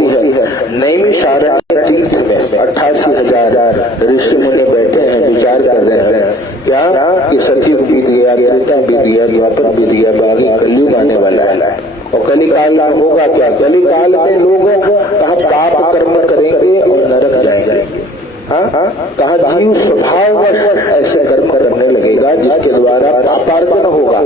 होती है। नैमिषारण्य तीर्थ में 88,000 ऋषि मुनि बैठे हैं, विचार कर रहे हैं क्या कि सतयुग बीत गया, त्रेता बीत गया, द्वापर बीत गया, बाकी कलयुग आने वाला है और कलिकाल में होगा क्या। कलिकाल में लोग कहाँ पाप कर्म करेंगे और नरक जाएंगे, कहा जीव स्वभाववश ऐसे कर्म करने लगेगा जिसके द्वारा पापार्जन होगा,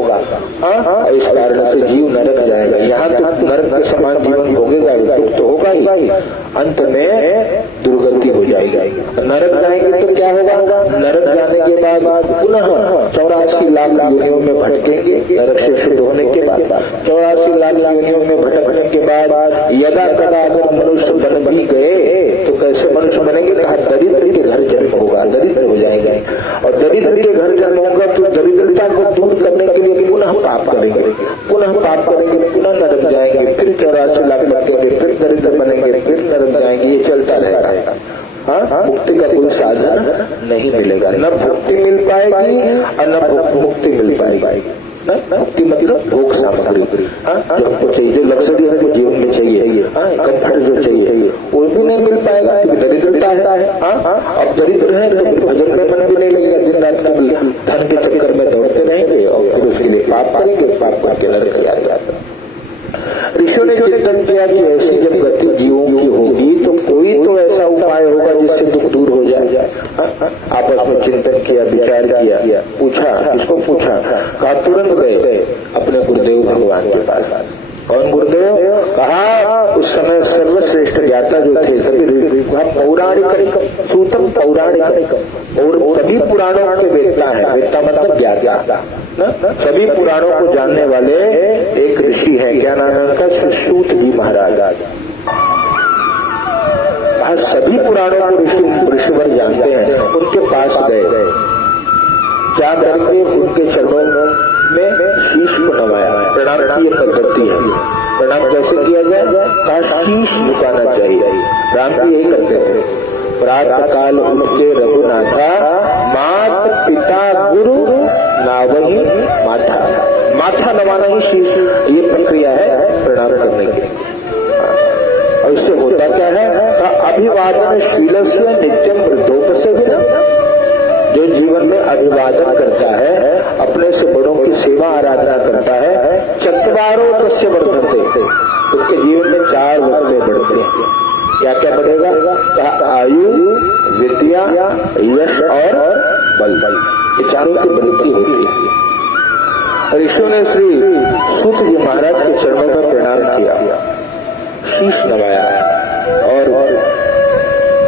और इस कारण से जीव नरक जाएगा। यहाँ तो नरक के समान जीवन भोगेगा, दुख तो होगा ही, अंत में दुर्गति हो जाएगी। नरक जाएंगे तो क्या होगा, नरक जाने के बाद पुनः 84 लाख योनियों में भटकेंगे। नरक से शुद्ध होने के बाद 84 लाख योनियों में भटकने के बाद यदा कदा अगर मनुष्य बन भी गए तो कैसे मनुष्य बनेंगे, कहा दरिद्र के घर जन्म होगा, दरिद्र हो जाएंगे। और दरिद्र के घर जन्म होगा तो दरिद्रता को दूर करने के लिए पुनः पाप करेंगे, पुनः पाप करेंगे, पुनः नरक जाएंगे, फिर 84 लाख भटकेंगे, फिर दरिद्र बनेंगे, फिर नरक जाएंगे। ये चलता रहेगा। मुक्ति का कोई साधन नहीं मिलेगा, न भक्ति मिल पाएगी और न मुक्ति मिल पाएगी। मुक्ति मतलब भोग सामग्री जो हमको चाहिए, जो लग्जरी हमको जीवन में चाहिए, कंफर्ट जो चाहिए, वो भी नहीं मिल पाएगा क्योंकि दरिद्रता है। अब दरिद्र है तो भजन में मन भी नहीं लगेगा, दिन रात धन के चक्कर में दौड़ते रहेंगे और फिर उसके लिए पाप करेंगे, पाप करके नरक जाएगा। ऋषियों ने चिंतन किया कि ऐसी जब गति जीवों की होगी तो कोई तो ऐसा उपाय होगा जिससे दुख दूर हो जाए। आपस में चिंतन किया, विचार किया, पूछा, इसको पूछा, कहा तुरंत गए अपने गुरुदेव भगवान के पास। कौन गुरुदेव, कहा उस समय सर्वश्रेष्ठ ज्ञाता जो थे सभी पौराणिक, सूतम पौराणिक, और सभी पुराणों के वेत्ता है, वेत्ता मतलब ज्ञाता, सभी पुराणों को जानने वाले एक ऋषि है। क्या नाम है उनका, सूत जी महाराज। सभी पुराणों को ऋषिवर जानते हैं, उनके पास गए, जा करके उनके चरणों में शीश को नवाया। प्रणाम की ये पद्धति है, प्रणाम कैसे किया जाए, कहा शीश झुकाना चाहिए। राम जी यही करते थे, प्रातः काल उठते रघुनाथा, मात पिता गुरु नावही माथा, माथा नवाना ही शीश, ये प्रक्रिया है प्रणाम करने की। और इससे होता क्या है, अभिवादन शीलस्य नित्यम वृद्धोपसे बिना, जो जीवन में अभिवादन करता है, अपने से बड़ों की सेवा आराधना करता है, चत्वारों तस्य वर्धन्ते, उसके जीवन में 4 वर्ष बढ़ते हैं। क्या क्या बढ़ेगा, आयु, विद्या, यश और बल, ये चारों की वृद्धि होती है। ऋषियों ने श्री सूत जी महाराज के चरणों में प्रणाम किया, शीश नवाया और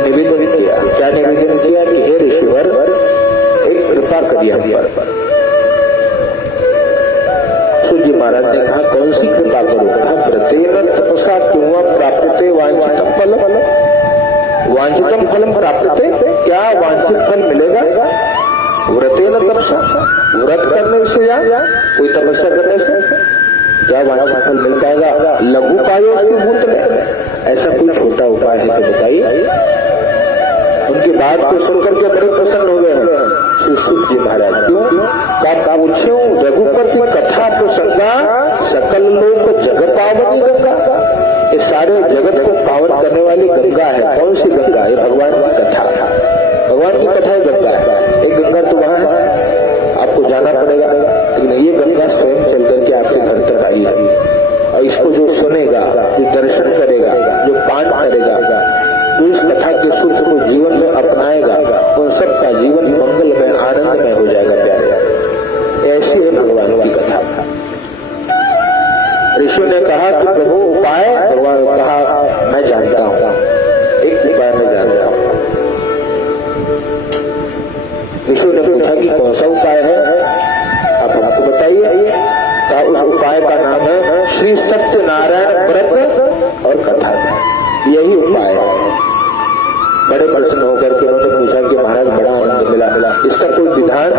निवेदन किया। क्या निवेदन किया कि हे ऋषिवर, एक कृपा करिए हम पर। सूत जी महाराज ने कहा कौन सी कृपा करूं, कहा व्रतेन तपसा क्यों प्राप्यते वांछितम फलम, वांछितम फलम प्राप्यते, क्या वांछित फल मिलेगा, व्रतेन तपसा, व्रत करने से या कोई तपस्या करने से क्या वांछित फल मिल पाएगा। लघु उपायों की भूत में ऐसा कोई छोटा उपाय है तो बताइए। उनकी बात को सुनकर के बड़े प्रसन्न हो गए हैं श्री सूत जी महाराज। क्यों, का पूछो, रघुपति की कथा प्रसंगा सकल लोक जग पावनी गंगा, ये सारे जगत को पावन करने वाली गंगा है। कौन सी गंगा, ये भगवान की कथा, भगवान की कथा ही गंगा है। एक गंगा तो वहां है, आपको जाना पड़ेगा, लेकिन ये गंगा स्वयं चल करके आपके घर तक आई है। और इसको जो सुनेगा, जो दर्शन करेगा, जो पान करेगा, जो इस कथा के सूत्र को जीवन में अपनाएगा, उन सबका जीवन मंगलमय आनंदमय हो जाएगा। प्यारे, ऐसी है भगवान की कथा। ऋषि ने कहा कि प्रभु उपाय, भगवान कहा मैं जानता हूँ, एक उपाय मैं जानता हूँ। ऋषि ने पूछा कि कौन सा उपाय है, आप हमको बताइए। कहा उस उपाय का नाम है श्री सत्यनारायण व्रत और कथा, यही उपाय है। बड़े प्रसन्न होकर के उन्होंने पूछा कि महाराज बड़ा आनंद मिला, इसका कोई विधान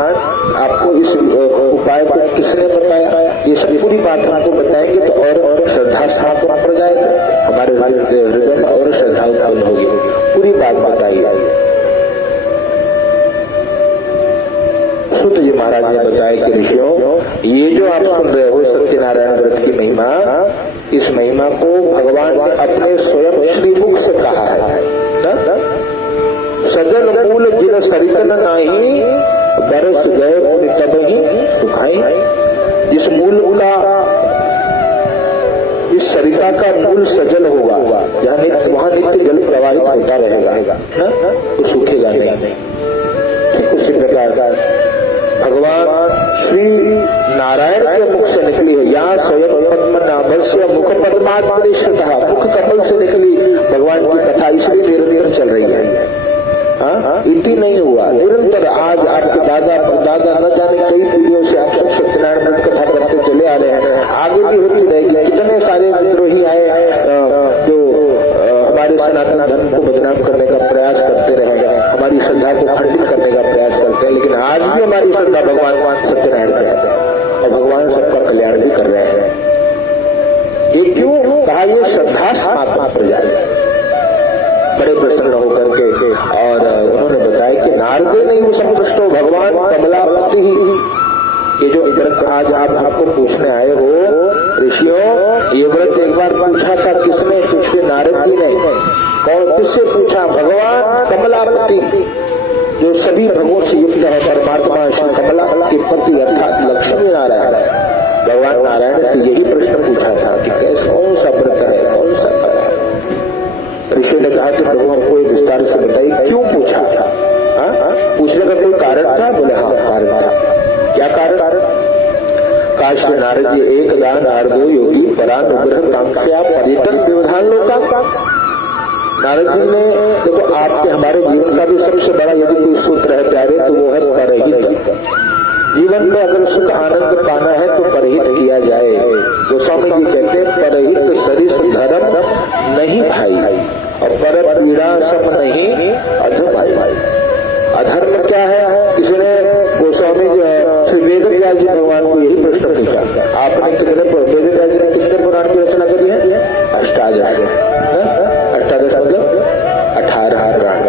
आपको, इस उपाय को किसने बताया, ये सब पूरी बात हमको बताएंगे तो और श्रद्धा स्थापित हो जाएगा, हमारे हृदय में और श्रद्धा उत्पन्न होगी। पूरी बात बताइए। सूत जी महाराज ने बताया कि ऋषियों, ये जो आप सुन रहे हो सत्यनारायण व्रत की महिमा, इस महिमा को भगवान ने अपने स्वयं श्रीमुख से कहा है ना? सजल मूल जिन सरितन नाही बरस गए मुनि तब ही सुखाई। जिस मूल का, इस सरिता का मूल सजल होगा, वहां नित्य जल प्रवाहित होता रहेगा ना, तो सूखेगा नहीं। ठीक उसी प्रकार भगवान श्री नारायण के मुख से निकली है। यहाँ स्वयं पद्मनाभस्य मुख पद्मात्मनिष्ठतः, मुख कमल से निकली भगवान की कथा इसलिए निरंतर चल रही है। हाँ, इति नहीं हुआ, निरंतर। आज आपके दादा परदादा न जाने कई पीढ़ियों से आप सब सत्यनारायण व्रत कथा करते चले आ रहे हैं, आगे भी होती रहेगी। कितने सारे विद्रोही आए जो हमारे सनातन धर्म को बदनाम करने का प्रयास करते रहे, हमारी श्रद्धा को खंडित करने का प्रयास करते हैं, लेकिन आज भी हमारी श्रद्धा भगवान सत्यनारायण पे है और भगवान सबका कल्याण भी कर रहे हैं। ये क्यों कहा? ये श्रद्धा समात्मा प्रजा बड़े प्रसन्न होकर के, और उन्होंने बताया कि नारदे नहीं संपृष्टो भगवान कमलापति ही। ये जो व्रत आज आप आपको पूछने आए हो ऋषियों, ये व्रत एक बार पूछा था, किसने? पूछे नारद जी ने। कौन? किससे पूछा? भगवान कमलापति, जो सभी भगवों से युक्त है, परमात्मा श्री कमला के पति अर्थात लक्ष्मी नारायण। भगवान नारायण से यही प्रश्न पूछा था कि कैसे, कौन सा व्रत है, कौन सा कला? ऋषि ने कहा कि प्रभु हमको एक विस्तार से बताइए, क्यों पूछा? पूछने का कोई कारण था? बोले हाँ, कारण था। क्या कारण? काश नारद जी एक दान आर्दो योगी परानुग्रह कांक्षा पर्यटन व्यवधान लोका। नारद जी ने देखो, आपके हमारे जीवन का भी सबसे बड़ा यदि कोई सूत्र है प्यारे, तो वो है परहित। जीवन में अगर सुख आनंद पाना है तो परहित किया जाए। गोस्वामी जी कहते हैं, परहित सरिस धर्म नहीं भाई, और पर पीड़ा सम नहीं अधर्म भाई। अधर्म क्या है? इसने गोस्वामी श्री वेदव्यास जी भगवान को यही प्रश्न पूछा। आपने कितने, वेदव्यास जी ने कितने पुराण की रचना करी है? 18। 18 मतलब 18 पुराण।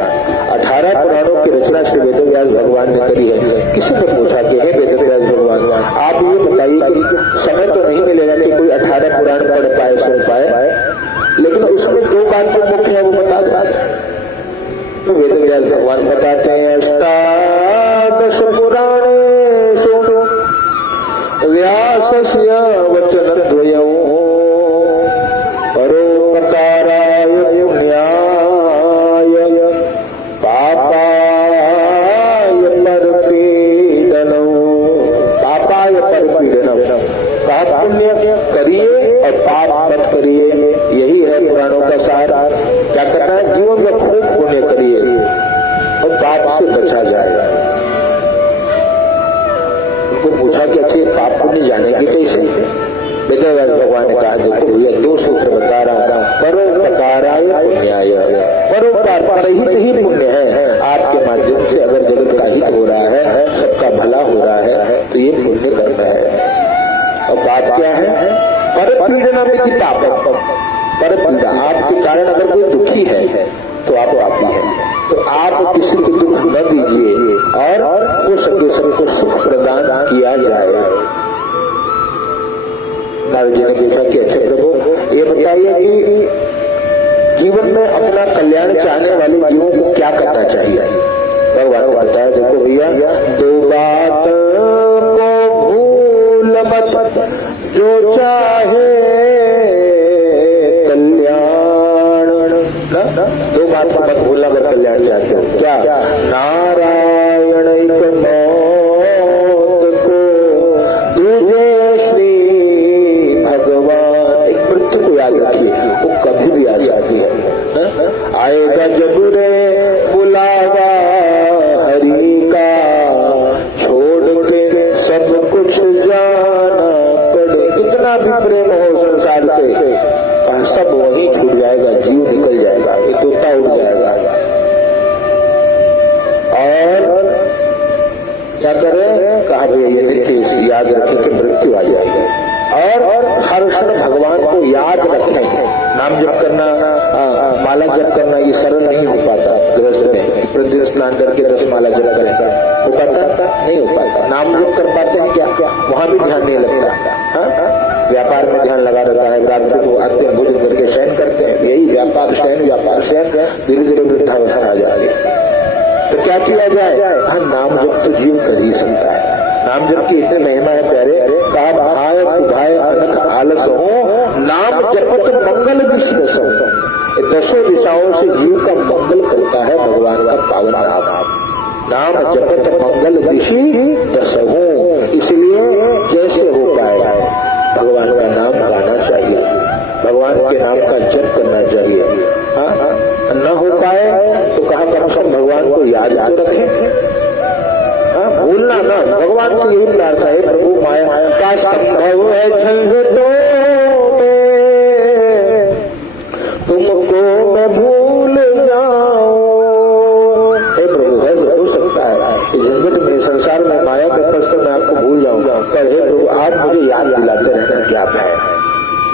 18 पुराणों की रचना श्री वेदव्यास भगवान ने करी है। किसी ने पूछा कि हे वेदव्यास भगवान, आप ये बताइए कि समय तो नहीं मिलेगा कि कोई 18 पुराण पढ़ पाए, सुन पाए, लेकिन उसमें 2 बातें मुख्य है, वो बता दो। तो वेदव्यास भगवान बताते हैं, अष्टादश पुराणेषु व्यासस्य वचनद्वयौ परोपकाराय पुण्याय पापाय परपीडनौ। पापाय परपीडनौ, पाप पुण्य करिए और पाप मत करिए, यही है पुराणों का सार। क्या करना है? जीवन में खूब पुण्य करिए और पाप से बचा जाएगा। उनको पूछा कि अच्छे पाप पुण्य जानेंगे कैसे? वेदव्यास भगवान ने कहा, देखो भैया 2 सूत्र बता रहा हूँ। परोपकाराय पुण्याय, परोपकार परहित ही पुण्य है। आपके माध्यम से अगर जगत का हित हो रहा है, सबका भला हो रहा है, तो ये पुण्य करना है। और पाप क्या है? परपीड़ना में की पाप, परपीड़ा। आपके कारण अगर कोई दुखी है तो आप पापी हैं। तो आप किसी को दुख न दीजिए और हो सके सबको सुख प्रदान किया जाए। नारद जी ने पूछा कि अच्छे प्रभु ये बताइए कि जीवन में अपना कल्याण चाहने वाले जीवों को क्या करना चाहिए? भगवान ने बताया, देखो भैया, 2 बात को भूल मत, जो चाहे कल्याण। 2 बात को मत भूलना अगर कल्याण चाहते हो। क्या? नारायण एक मौत को, दूजे श्री भगवान। एक मृत्यु को याद रखिए, वो कभी भी आ सकती है। आएगा जब रे बुलावा हरि का, छोड़ के सब कुछ जाना पड़े। कितना भी प्रेम हो संसार से, सब वहीं छूट जाएगा, जीव निकल जाएगा, एक तोता उड़ जाएगा। और क्या करें? कहा ये याद रखें कि मृत्यु आ जाएगी। और हर क्षण भगवान को याद रखें। नाम जप करना, माला जप करना ये सरल नहीं हो पाता। गृहस्थ में प्रतिदिन स्नान करके 10 माला जप करें, हो पाता? नहीं हो पाता। नाम जप कर पाते हैं क्या? वहां भी ध्यान नहीं लगता। व्यापार में ध्यान लगा रहता है, रात्रि को आते हैं, भोजन करके शयन करते हैं, यही व्यापार शयन व्यापार शयन, धीरे धीरे वृद्धावस्था आ जाती है। तो क्या किया जाए? हाँ, नाम जप तो जीव कर ही सकता है। नाम जप की इतने महिमा है प्यारे, कहा भाय कुभाय अनक आलस हो, नाम जपत मंगल दिशा। दसों दिशाओं से जीव का मंगल करता है भगवान का पावन नाम जपत मंगल दिशि दसहु। इसलिए जैसे हो पाए भगवान का नाम गाना चाहिए, भगवान के नाम का जप करना चाहिए। न हो पाए तो कहा कम से कम भगवान को याद तो रखें, भूलना ना। भगवान की यही प्रार्थना है, प्रभु माया का संभव है झंझटों में तुमको मैं भूल जाऊं। हे प्रभु, है जो हो सकता है झंझट में, संसार में, माया के कष्ट में आपको भूल जाऊंगा, पर हे प्रभु आप मुझे याद दिलाते रहना क्या है।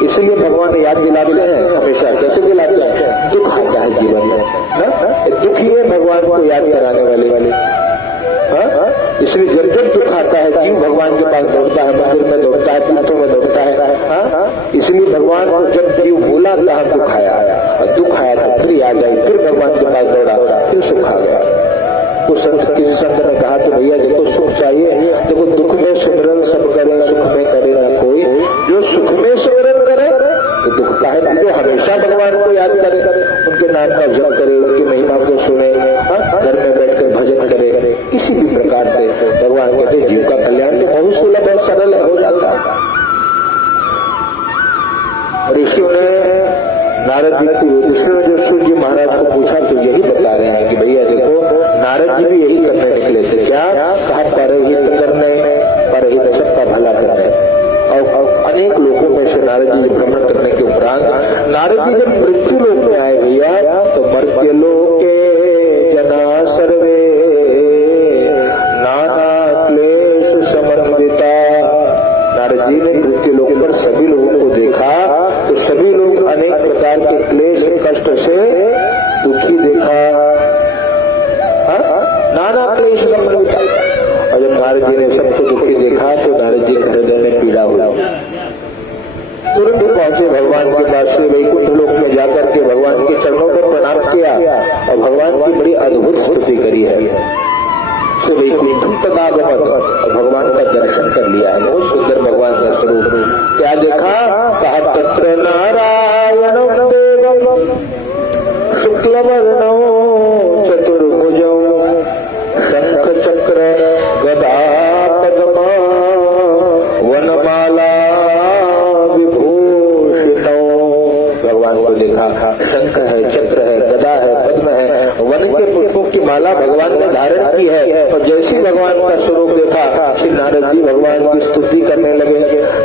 इसलिए भगवान याद दिलाते हैं हमेशा। कैसे दिलाते हैं? दुख आता है जीवन में ना, दुख ही है भगवान को याद कराने वाले। इसलिए जब जब दुख आता है क्यों भगवान के पास दौड़ता है, मंदिर में दौड़ता है, तीर्थों में दौड़ता है। इसलिए भगवान को जब जीव भूला था दुख आया, और दुख आया तो फिर याद आई, फिर भगवान के पास दौड़ा, फिर सुख आ गया। उस संत, किसी संत ने कहा कि भैया देखो सुख चाहिए, देखो दुख में सिमरन सब करे, सुख में करे ना कोई। जो सुख में सिमरन करे तो दुख का है, जो हमेशा भगवान को याद करे, उनके नाम का जप करे, उनकी महिमा को सुने, घर में बैठकर भजन करे, किसी भी प्रकार से भगवान कहते जीव का कल्याण तो बहुत सुलभ है, सरल हो जाता है। ऋषियों ने नारद जी को, विष्णु जी महाराज को पूछा तो यही बता रहे हैं कि भैया देखो नारद जी भी यही करने निकले थे। क्या कहा? परहित करने, परहित सबका भला करने। और अनेक लोगों में से नारद जी भ्रमण करने के उपरांत नारद जी जब मृत्यु लोक में आए भैया, तो मर्त्य लोके जना सर्वे नाना क्लेश समन्विता। नारद जी ने मृत्यु लोक पर सभी लोगों को देखा तो सभी लोग अनेक प्रकार के क्लेश कष्ट से दुखी देखा, नाना क्लेश समन्विता। और जब नारद जी ने सबको दुखी देखा तो नारद जी के हृदय में पीड़ा हुआ, तुरंत पहुंचे भगवान के पास से, वैकुंठ लोक में जाकर के भगवान के चरणों पर प्रणाम किया और भगवान की बड़ी अद्भुत स्तुति करी है। भगवान का दर्शन कर लिया है, बहुत सुंदर भगवान का स्वरूप। क्या देखा? कहा तत्र नारायण देवम शुक्लवर्णो चतुर्भुजौ शंख चक्र गदा पद्म वनमाला विभूषितौ। भगवान को देखा, शंख है, चक्र है, गदा है, पद्म है, वन के पुष्पों की माला भगवान ने धारण की है। और जैसे भगवान का स्वरूप देखा श्री नारद जी भगवान की स्तुति करने लगे।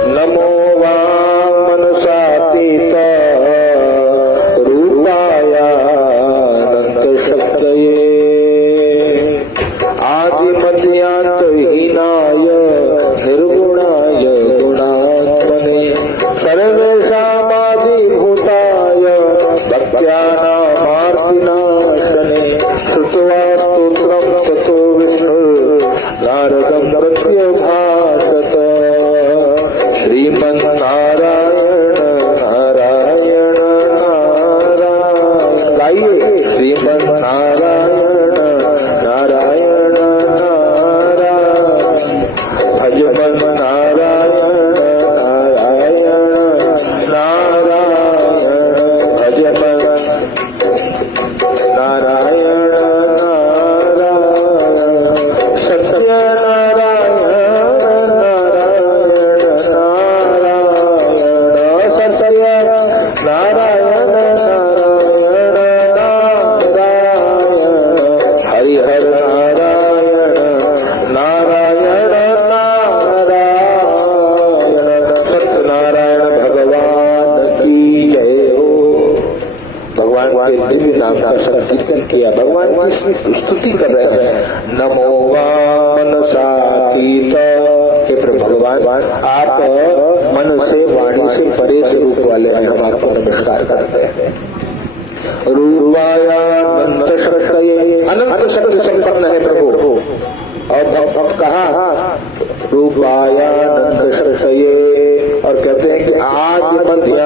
नमो वां मनसातीत रूपाय अनंत शक्तये आदि मध्यांत हीनाय निर्गुणाय गुणात्मने सर्वेषामादिभूताय भक्त्यानामार्तिनाशने श्रुत्वा स्तोत्रं ततो विष्णु नारदं प्रत्युभाषत। श्रीमन्नारायण नारायण नारायण, गाइए श्रीमन्नारायण नारायण नारायण, भजमन नारायण नारायण नारायण, भजमन नारायण नारायण, सत्य नारायण नारायण नारायण, सत्य नारायण नारायण नारायण, हरिहर नारायण नारायण नारायण, सत्यनारायण भगवान की जय हो। भगवान के दिव्य नाम का संकीर्तन किया, भगवान की स्तुति कर रहे हैं। नमो मनसातीत, हे प्रभु भगवान आप मन से वाणी से परे स्वरूप वाले हैं, हम आपको नमस्कार करते हैं। रूपाय अनंत शक्तये, अनंत शक्ति संपन्न है प्रभु। और भक्त कहा रूपाय अनंत शक्तये, और और कहते हैं कि आदि मध्य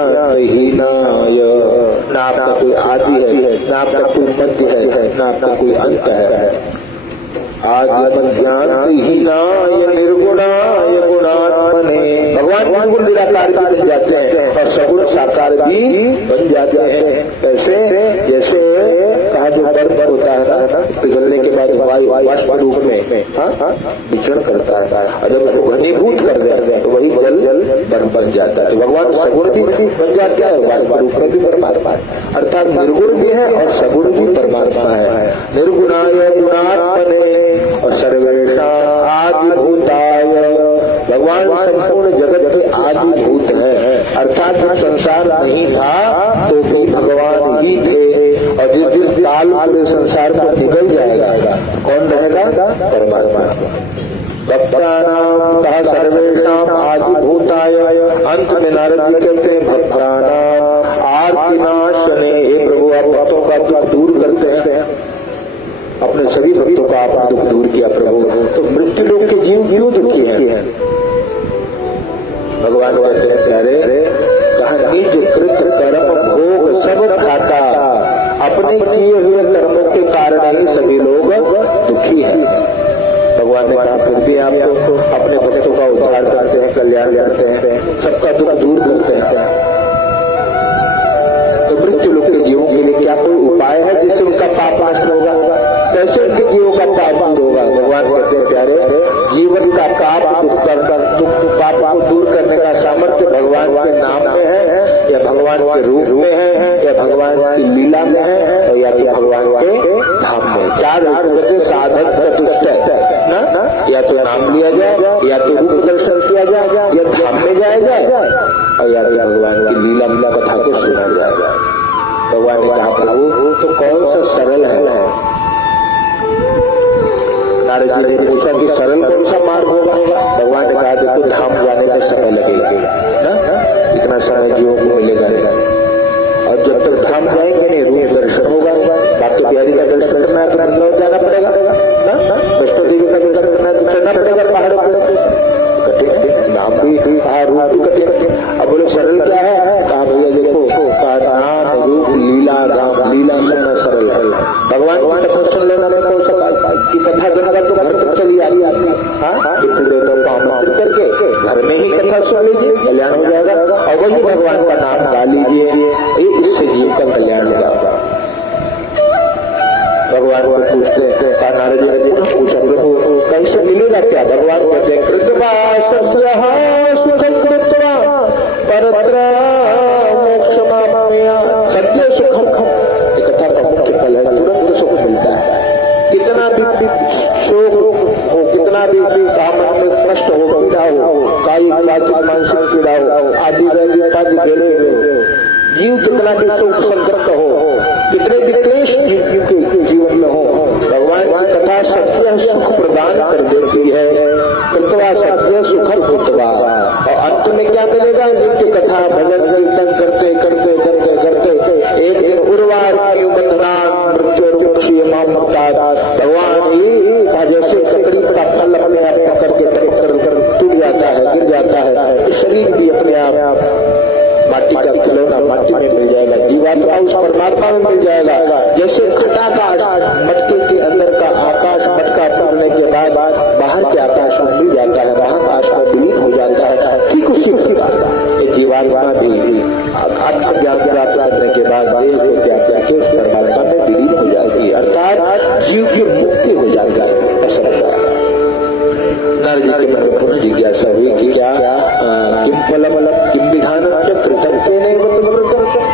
हीनाय, ना आपका कोई आदि है, ना आपका कोई मध्य है, ना आपका कोई अंत है। आदि मध्यांतहीनाय निर्गुणाय गुणात्मने, भगवान निर्गुण निराकार भी बन जाते हैं और सगुण साकार भी बन जाते हैं। ऐसे जैसे कहा जो बर्फ होता है ना, पिघलने के बाद वायु वाष्प रूप में विचरण करता है, अगर उसको घनीभूत कर दे तो वही जल बर्फ बन जाता है। तो भगवान सगुण भी बन जाता है, वाष्प रूप में भी परमात्मा है, अर्थात निर्गुण भी है और सगुण भी परमात्मा है। निर्गुणाय गुणात्मने और सर्वेशा आदिभूताय, भगवान संपूर्ण जगत के आदिभूत है, अर्थात जब संसार नहीं था तो भी भगवान ही थे। और जिस काल पूरे संसार को निकल जाएगा कौन रहेगा? परमात्मा। भक्तानां कहा सर्वेशाम आदिभूताय, अंत में नारद जी कहते हैं भक्तानां आर्तिनाशने, हे प्रभु आप भक्तों का दुख दूर करते हैं, अपने सभी भक्तों का आपने दुख दूर किया प्रभु। तो मृत्यु लोक के जीव क्यों दुखी हैं? भगवान कहते हैं प्यारे, कहा निज कृत कर्म भोग सब खाता, अपने किए हुए कर्मों के कारण ही सभी लोग दुखी हैं। भगवान ने कहा फिर भी आप तो अपने भक्तों का उद्धार करते हैं, कल्याण करते हैं, सबका दुख दूर करते हैं। तो मृत्यु लोक के जीवों के लिए क्या कोई उपाय है जिससे उनका पाप नष्ट होगा? कैसे उनके जीवों का पाप दूर होगा? भगवान कहते हैं प्यारे, जीवन का पाप दुख पाप को दूर करने का सामर्थ्य भगवान के नाम में है, या भगवान के रूप में है, या भगवान की लीला में है, और या तो भगवान के धाम में। चार साधन प्रतिष्ठ है ना, या तो नाम लिया जाए, या तो रूप दर्शन किया जाए, या धाम में जाया जाए, और या तो भगवान की लीला कथा को सुना जाएगा। भगवान ने कहा प्रभु तो कौन सा सरल है? नारद जी ने पूछा कि सरल कौन सा मार्ग होगा? भगवान ने कहा देखो धाम जाने में समय लगेगा ना, इतना समय जीवों को मिलेगा नहीं, और जब तक धाम जाएंगे नहीं रूप दर्शन होगा। बात तो प्यारी का दर्शन करना है तो बंगलौर जाना पड़ेगा ना, वैष्णो देवी का दर्शन करना है तो चढ़ना पड़ेगा पहाड़ों पर, नाम भी कहा रूप भी कठिन। अब बोले सरल क्या है? कहा भैया देखो नाम रूप लीला राम, लीला सुनना सरल है। भगवान की कथा सुन लेना नहीं कौन सा की कथा जनता तो घर पर चली आई आदमी, देवताओं का आमंत्रित करके घर में ही कथा सुन लीजिए, कल्याण हो जाएगा, और वही भगवान का नाम गा लीजिए, इससे जीव का कल्याण हो जाएगा। भगवान को पूछते हैं, नारद जी ने पूछा प्रभु कैसे मिलेगा क्या? भगवान कहते हैं कृतवा सुखम कृत्वा परत्र मोक्षमामया, सत्य सुखम। ये कथा का मुख्य फल है, तुरंत सुख मिलता है। कितना भी शोक हो, कितना भी काम में कष्ट हो, पीड़ा हो, कायिक वाचिक मानसिक पीड़ा हो, आदि वैदिक गेले हो, जीव कितना भी सुख संकट हो, कितने भी क्लेश जीव के जीवन में हो, भगवान की कथा सत्य सुख प्रदान कर देती है। कृतवा सत्य सुखम कृतवा, और अंत में क्या मिलेगा? नित्य कथा भजन कीर्तन करते करते करते करते एक दिन उर्वार भगवान ही जैसे ककड़ी का फल अपने आप पकड़ के टूट जाता है, गिर जाता है, शरीर भी अपने आप माटी का खिलौना माटी में मिल जाएगा, जीवात्मा उस परमात्मा में मिल जाएगा। जैसे घटाकाश मटके के अंदर का आकाश मटका फूटने के बाद बाहर के आकाश में मिल जाता है, महाकाश में विलीन हो जाता है, ठीक उसी प्रकार जीवात्मा भी आत्मज्ञान प्राप्त करने के बाद देह को त्याग करके उस परमात्मा में विलीन हो जाती है, अर्थात जीव की मुक्ति हो जाता है। ऐसा होता है। नारद जी के मन में पुनः जिज्ञासा हुई कि क्या किम फलम किम विधान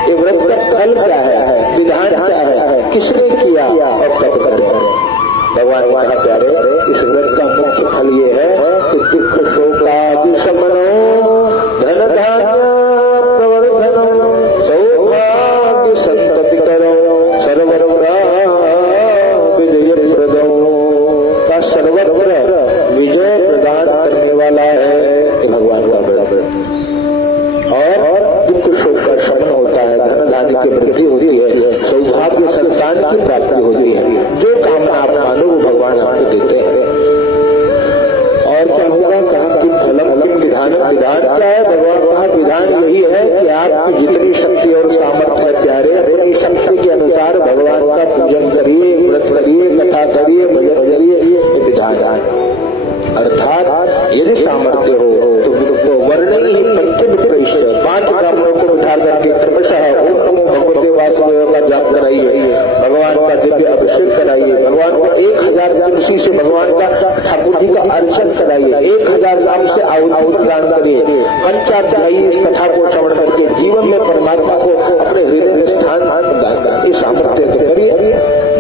ये व्रत का फल क्या है, विधान क्या है, किसने किया और कब करें? भगवान ने कहा प्यारे इस व्रत का मुख्य फल ये है कि दुख शोकादि शमनो धन धान्य प्रवर्धनो सौभाग्य संतति करो सर्वत्र विजय प्रदो, का सर्वत्र विजय प्रदान करने वाला है भगवान का व्रत। और दुख शोक का शमन होता है, धन धान्य की वृद्धि होती है, सौभाग्य संतान की प्राप्ति होती है, जो कामना आप मानो वो भगवान आपको देते हैं। और क्या होगा? कहा कि फलम किम विधान, विधान क्या है? भगवान कहा भगवान का पूजन करिए, व्रत करिए, कथा करिए, भजन करिए, ये विधान। अर्थात यदि सामर्थ्य हो तो वर्ण ही पंचम प्रविष्ट 5 ब्राह्मणों को बिठा करके क्रमशः ओम नमो भगवते वासुदेव का जाप कराइए, भगवान का दिव्य अभिषेक कराइए, भगवान को 1000 तुलसी से भगवान का ठाकुर जी का अर्चन कराइए, 1000 नाम से आहुति प्रदान करिए, पंचाध्यायी इस कथा को श्रवण करके जीवन में परमात्मा को अपने हृदय में स्थान दान सामर्थ्य करिए।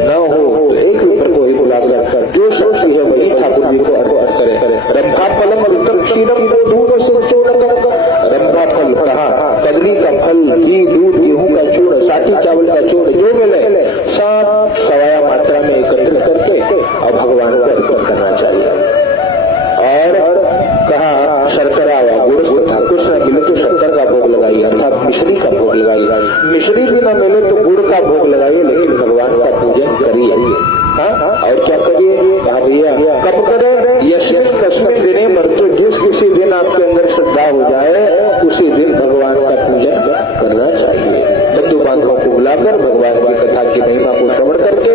न हो एक विप्र को ही बुलाकर जो शक्ति है वही ठाकुर जी को अर्पण करे। रंभा फलम अवितम क्षीरम को दूर से चूर्ण रंभा फल कहा, कदली का फल, घी, दूध, गेहूं का चूर्ण, साथी चावल का चूर्ण, जो मिले सब सवाया मात्रा में एकत्रित करके और भगवान को अर्पण करना चाहिए। और कहा शर्करा व गुड़ तथा कुछ न मिले तो शक्कर का भोग लगाइए, अर्थात मिश्री का भोग लगाइए। मिश्री भी न मिले तो गुड़ का भोग लगाइए, लेकिन भगवान का पूजन करिए। और क्या करिए? कहा भैया कब करें? यशमिन कस्मिन दिने मृत्यु, जिस किसी दिन आपके अंदर श्रद्धा हो जाए उसी दिन भगवान का पूजन करना चाहिए। बंधु बांधवों को बुलाकर भगवान की कथा की महिमा को श्रवण करके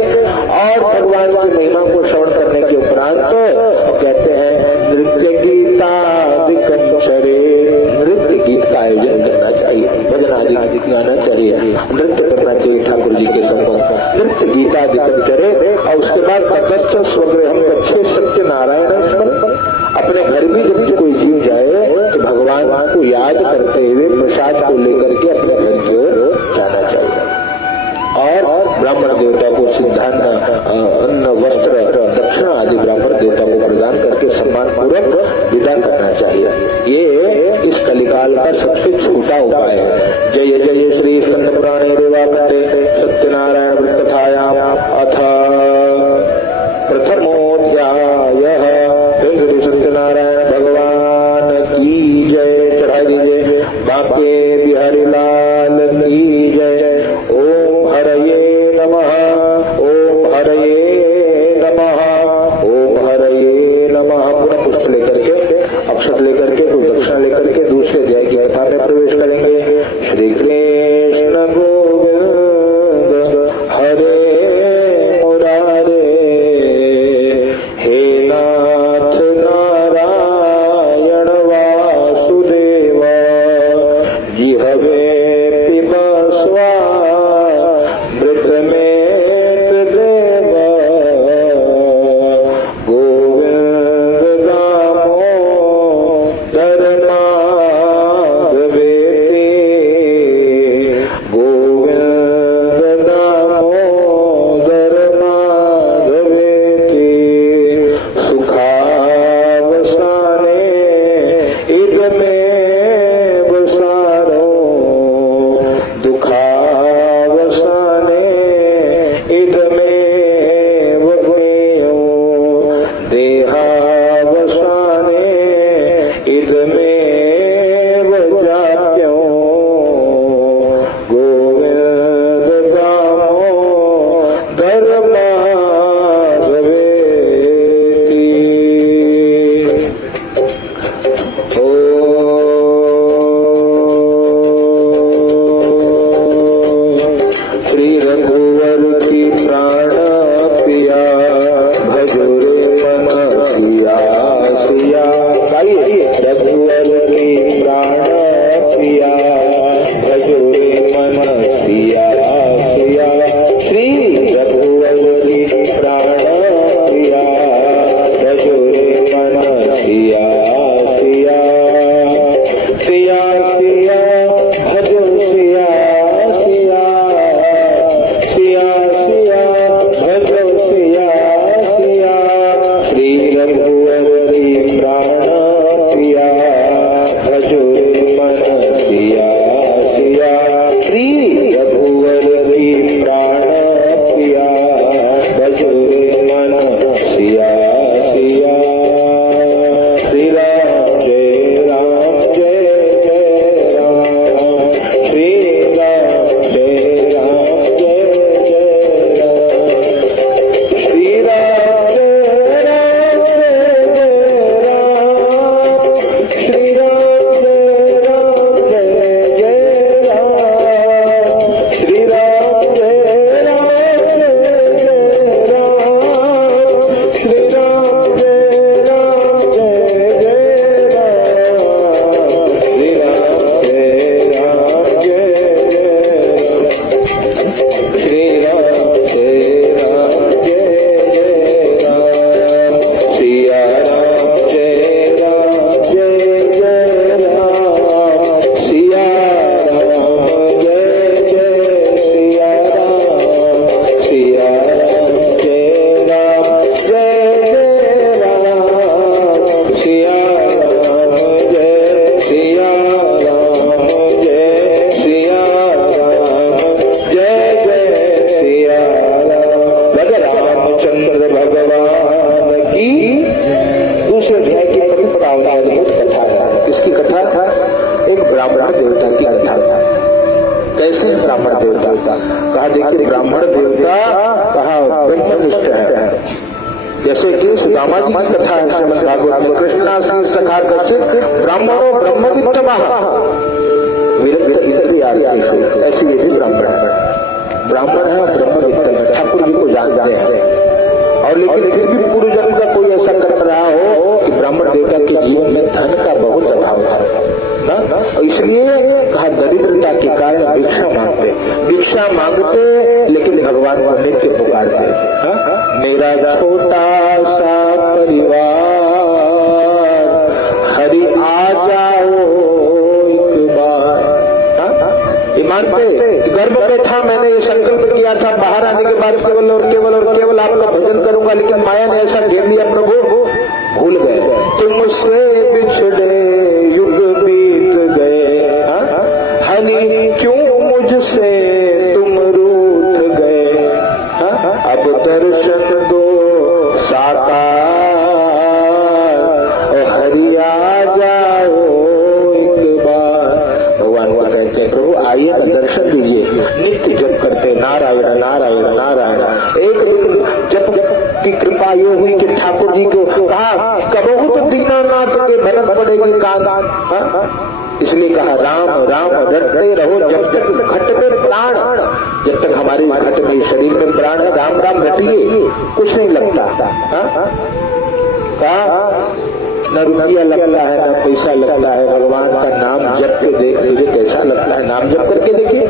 और भगवान की महिमा को श्रवण करने के उपरांत कहते हैं नृत्य गीता नृत्य गीत का आयोजन करना चाहिए, भजन आदि गाना चाहिए, नृत्य करना चाहिए ठाकुर जी के सम्मुख, नृत्य गीता करे। और उसके बाद तपस्या स्वगृहम गच्छे सत्य नारायण, अपने घर में जब कोई जीव जाए तो भगवान को याद करते हुए प्रसाद को लेकर के अपने घर की ओर जाना चाहिए। और ब्राह्मण देवता को सिद्धांत अन्न वस्त्र दक्षिणा आदि ब्राह्मण देवता को प्रदान करके सम्मान पूर्वक विदा करना चाहिए। ये इस कलिकाल का सबसे छोटा उपाय है। जय जय श्री स्कंद पुराणे देवाकंडे सत्यनारायण वृत्तकथायाम अथ प्रथमोऽध्यायः। श्री सत्यनारायण भगवान की जय। चढ़ा दीजिए बांके बिहारी लाल की जय। ओम हरये नमः, ओम हरये नमः, ओम हरये नमः। पुनः पुष्प लेकर के, अक्षत लेकर के, कोई दक्षिणा लेकर के दूसरे अध्याय की कथा में प्रवेश करेंगे। श्री कृष्ण गोविंद हरे कहा देखिए ब्राह्मण देवता कहा ब्रह्मनिष्ठ है। जैसे कि सुदामा जी की कथा है श्रीमद् भागवत में, कृष्णासी सखा कश्चित् ब्राह्मणो ब्रह्मवित्तमः विरक्त इतरी आर्थिषु, ऐसे ये भी ब्राह्मण है। ब्राह्मण है और ब्रह्मवित्तम है, ठाकुर जी को जानते हैं। और लेकिन फिर भी पूर्व जन्म का कोई ऐसा कर्म रहा हो कि ब्राह्मण देवता के जीवन में धन का बहुत अभाव था, और इसलिए कहा दरिद्रता के कारण भिक्षा मांगते, भिक्षा मांगते लेकिन भगवान को नित्य पुकारते। मेरा छोटा सा परिवार हरि आ जाओ एक बार। मानते गर्भ में था, मैंने ये संकल्प किया था बाहर आने के बाद केवल और केवल और केवल आपका भजन करूंगा, लेकिन माया ने ऐसा घेर लिया प्रभु, भूल गए। तुमसे बिछड़े युग बीत गए, हनी क्यों मुझसे तुम रूठ गए, अब दर्शन दो साकार हरि आ जाओ एक बार। भगवान को कहते प्रभु आइए दर्शन दीजिए। नित्य जप करते नारायण नारायण नारायण। एक जप की कृपा ये हुई कि ठाकुर जी को कहा कबहू तो दीनानाथ के भरत पड़ेगी कान, इसलिए कहा राम राम डरते रहो जब तक घट में प्राण, जब तक हमारे घट में शरीर में प्राण है राम राम रटिए, कुछ नहीं लगता। कहा न रुपया लगता है न पैसा लगता है, भगवान का नाम जप के देख मुझे कैसा लगता है। नाम जप करके देखिए,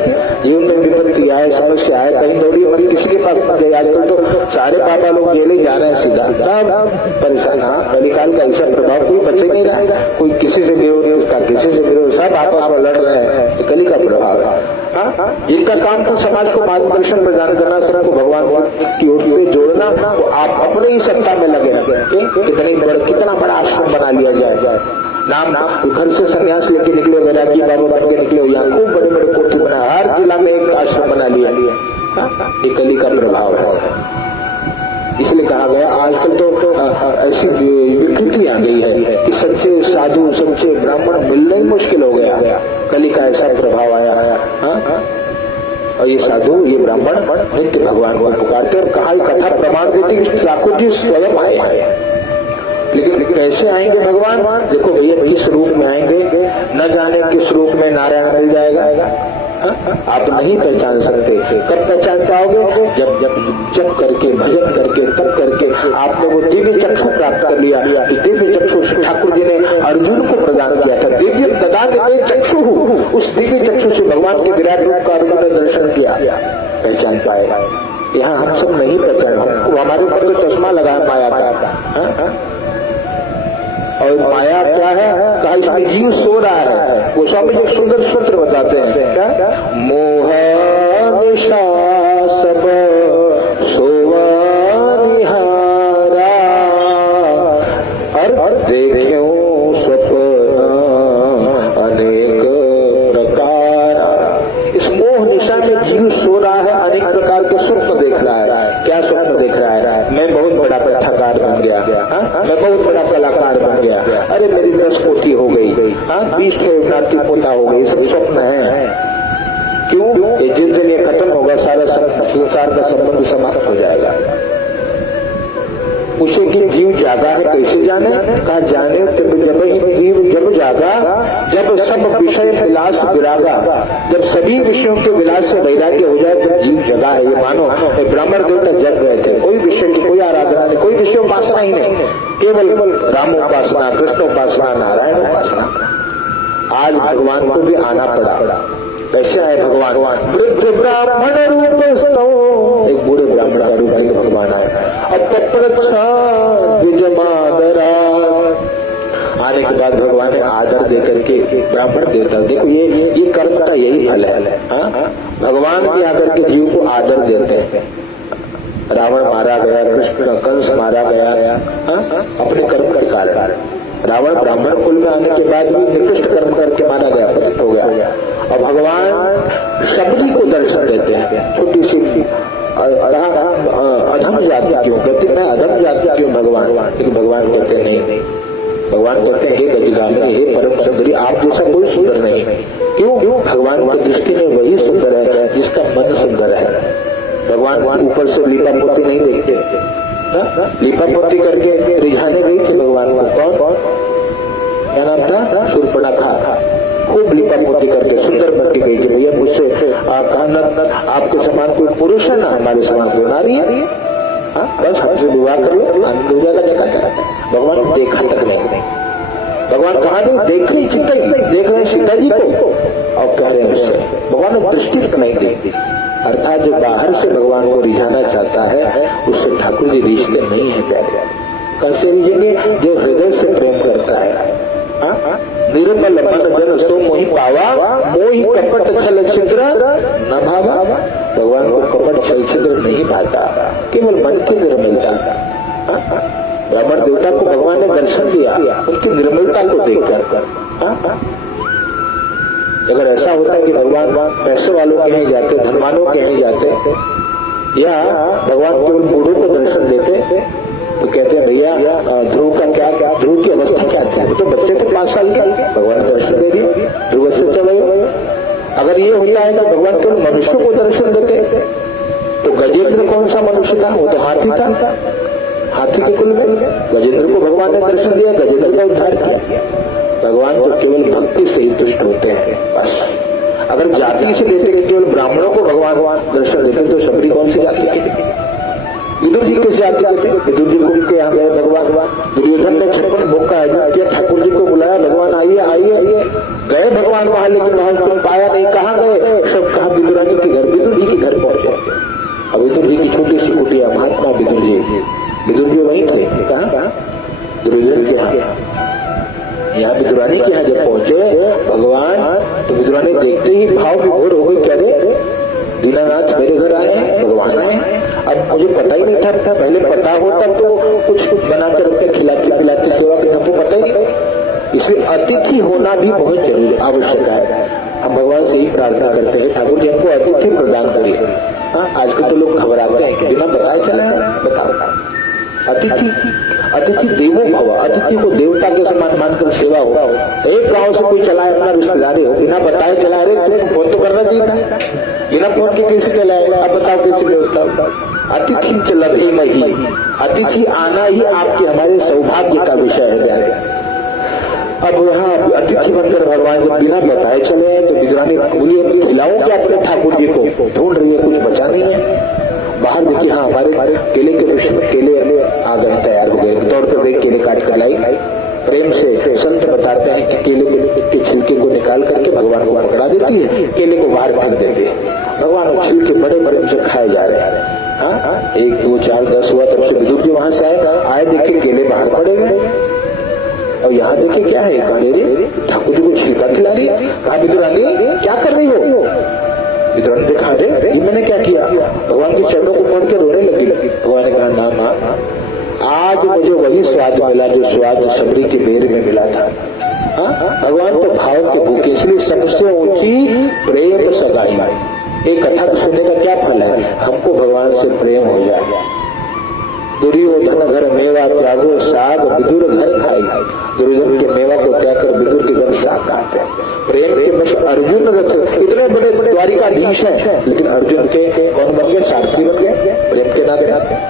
जीवन में विपत्ति आए समस्या आए कहीं दौड़ी मत किसी के पास गए। आजकल तो सारे बाबा लोग जेल जा रहे हैं सीधा, सब परेशान। हाँ कलिकाल का ऐसा प्रभाव कोई बचे नहीं रहा है, कोई किसी से विरोध नहीं, उसका किसी से विरोध, सब आपस में लड़ रहे हैं, कली का प्रभाव है। इनका काम था समाज को मार्गदर्शन प्रदान करना, सबको भगवान की ओर से जोड़ना। तो आप अपने ही सत्ता में लगे कितना बड़ा आश्रम बना लिया जाए। नाम घर से संन्यास लेके निकले, वैरागी बाबा बन के निकले, यहाँ खूब बड़े बड़े कोठी बना, हर जिला में एक आश्रम बना लिया। ये कली का प्रभाव है। इसलिए कहा गया आजकल तो ऐसी विकृति आ गई है कि सच्चे साधु सच्चे ब्राह्मण मिलना ही मुश्किल हो गया। कली का ऐसा प्रभाव आया है। और ये साधु ये ब्राह्मण नित्य भगवान को पुकारते और कहा कथा प्रमाण देती कि ठाकुर जी स्वयं आए। लेकिन कैसे आएंगे भगवान? देखो भैया किस रूप में आएंगे, न जाने किस रूप में नारायण मिल जाएगा, आप नहीं पहचान सकते। कब पहचान पाओगे? जब जब जप करके भजन करके तप करके आपने वो दिव्य चक्षु प्राप्त कर लिया। दिव्य चक्षु ठाकुर जी ने अर्जुन को प्रदान किया था, दिव्य ददाते चक्षु, उस दिव्य चक्षु से भगवान के विराट रूप का अर्जुन ने दर्शन किया, पहचान पाए। यहाँ हम सब नहीं पहचान, हमको हमारे ऊपर तो चश्मा लगा माया का। और माया क्या है? कहा इसमें जीव सो रहा है। वो स्वामी जी सुंदर सूत्र बताते हैं, क्या मोह निशा सब सोवा निहारा, और देखो स्वप्न अनेक प्रकार। इस मोह निशा में जीव सो रहा है, अनेक प्रकार के स्वप्न देख रहा है। क्या स्वप्न देख रहा है? मैं बहुत बड़ा कथाकार बन गया, मैं बहुत बड़ा कलाकार बन गया, अरे मेरी 10 कोठी हो गई, 20 नाती पोता हो गई, सब स्वप्न है। क्यों? ये जिस दिन ये खत्म होगा सारा संसार का संबंध समाप्त हो जाएगा। उसे कि जीव जागा है कैसे जाने? कहा जाने जब जीव जब जागा, जब सब विषय विलास विरागा, जब सभी विषयों के विलास से वैराग्य हो जाए तब जीव जगा है। ये मानो ब्राह्मण देवता जग गए थे, कोई विषय की कोई आराधना नहीं, कोई विषय उपासना ही नहीं, केवल राम उपासना, कृष्ण उपासना, नारायण उपासना। आज भगवान को भी आना पड़ा। कैसे आए भगवान? वृद्ध ब्राह्मण रूप, एक बूढ़े ब्राह्मण का रूप लेकर भगवान आए। आने के बाद भगवान ने आदर देकर के ब्राह्मण देवता, देखो ये कर्म का यही फल है। भगवान भी आकर के जीव को आदर देते हैं। रावण मारा गया, कृष्ण कंस मारा गया, अपने कर्म के कारण। रावण ब्राह्मण कुल में आने के बाद भी निकृष्ट कर्म करके मारा गया, पतित हो गया। और भगवान सबरी को दर्शन देते हैं। छोटी सी अधम जाति क्यों कहते? मैं अधम जाति क्यों भगवान? लेकिन भगवान कहते नहीं, भगवान कहते हैं हे गजगामी, हे परम सुंदरी, आप जैसा कोई सुंदर नहीं। क्यों? भगवान की दृष्टि में वही सुंदर है जिसका मन सुंदर है। भगवान ऊपर से लीपा पोती नहीं देखते। लीपा पोती करके रिझाने गई थी भगवान को। कौन? क्या नाम था? शूर्पणखा। खूब लीपा पोती करके सुंदर बनती गई थी। भैया मुझसे आपके समान कोई पुरुष है ना, हमारे समान कोई नारी है। बस हमसे विवाह कर लो, आनंद हो जाएगा। भगवान ने देखा तक नहीं। भगवान कहा नहीं, देख रहे चिंता ही देख रहे सीता जी को और कह रहे हैं उससे। भगवान ने दृष्टि तक नहीं दी। अर्थात जो बाहर से भगवान को रिझाना चाहता है उससे ठाकुर जी रिश्ते नहीं है प्यारे। कैसे रिझेंगे? जो हृदय से प्रेम करता है। निर्मल मन जन सो मोहि पावा, मोहि कपट छल छिद्र न भावा। भगवान को कपट छल छिद्र नहीं भाता, केवल मन की निर्मलता। ब्राह्मण देवता को भगवान ने दर्शन दिया उनकी निर्मलता को देखकर। अगर ऐसा होता है कि भगवान पैसे वालों के यहाँ जाते, धनवानों के यहाँ जाते, या भगवान केवल बूढ़ों को दर्शन देते, तो कहते हैं भैया ध्रुव का क्या, ध्रुव की अवस्था क्या थी? तो बच्चे थे 5 साल के, भगवान ने दर्शन दे दिए, ध्रुव से चले गए। अगर ये होता है कि भगवान केवल मनुष्य को दर्शन देते, तो गजेंद्र कौन सा मनुष्य था? वो तो हाथी था। हाथी के कुल में गजेंद्र को भगवान ने दर्शन दिया, गजेंद्र का उद्धार किया। भगवान तो केवल भक्ति से ही तुष्ट होते हैं बस। अगर जाति से देते कि केवल ब्राह्मणों को भगवान दर्शन देते तो सबरी कौन सी जाति के? विदुर जी किस जाति के थे? विदुर जी को उनके यहाँ गए भगवान। दुर्योधन ने 56 भोग का आयोजन किया, ठाकुर जी को बुलाया, भगवान आइए आइए। गए भगवान वहां, लेकिन वहां उसको पाया नहीं। कहाँ गए? सब कहा विदुरानी के घर, विदुर जी के घर पहुंचे। और विदुर जी की छोटी सी कुटिया, महात्मा विदुर जी वहीं थे। कहाँ? दुर्योधन के यहाँ। यहाँ विदुरानी के यहाँ जब पहुंचे भगवान, तो विदुरानी देखते ही भाव विभोर हो गई। कह रहे दीनानाथ मेरे घर आए हैं, भगवान आए। अब मुझे पता ही नहीं था, पहले पता होता तो कुछ बना कर रखे, खिलाती पिलाती सेवा की, हमको पता ही नहीं। इसलिए अतिथि होना भी बहुत जरूरी आवश्यक है। हम भगवान से ही प्रार्थना करते हैं, ठाकुर जी हमको अतिथि प्रदान करिए। आजकल तो लोग घबराते हैं कि बिना बताए चले। बताओ, अतिथि देवो भव, अतिथि को देवता के समान मानकर सेवा हो। एक गांव से कोई चला है, अपना रिश्तेदारी हो, बिना बताए चला रहे, तुमको फोन तो करना चाहिए था। बिना फोन के कैसे चलाएगा? आप बताओ कैसे व्यवस्था? अतिथि चलते नहीं, अतिथि आना ही आपके हमारे सौभाग्य का विषय है। अब यहाँ अतिथि बनकर भगवान जब बिना बताए चले तो विद्रानी बोलिए खिलाऊं क्या अपने ठाकुर जी को? ढूंढ रही है, कुछ बचा नहीं है। बाहर देखिए, हाँ हमारे केले के वृक्ष में केले आ गए, तैयार हो गए। दौड़ कर गई, केले काट कर लाई। प्रेम से संत बताते हैं कि केले के छिलके को निकाल करके भगवान को पकड़ा देती है, केले को बाहर फेंक देती है। भगवान वो छिलके बड़े प्रेम से खाए जा रहे हैं। 1, 2, 4, 10 हुआ, तब से विदुर जी वहां से आए, देखिए केले बाहर पड़े गए। और यहाँ देखिए क्या है, रे ठाकुर जी को छिलका खिला रही। कहा विदुरानी क्या कर रही हो? विदुरानी देखा, अरे ये मैंने क्या किया? भगवान के चरणों को पकड़ के रोने लगी। भगवान ने कहा ना माँ, आज मुझे वही स्वाद मिला जो स्वाद सबरी के बेर में मिला था। भगवान तो भाव के भूखे, इसलिए सबसे ऊंची प्रेम सगाई। एक कथा को सुनने का क्या फल है? हमको भगवान से प्रेम हो जाए। दुर्योधन घर मेवा त्यागो साग, विदुर घर खाई। दुर्योधन के मेवा को त्याग कर विदुर के घर साग खाते हैं। प्रेम के बस अर्जुन रथ, इतने बड़े द्वारिकाधीश है, लेकिन अर्जुन के कौन बन गए? सारथी बन गए प्रेम के नाते।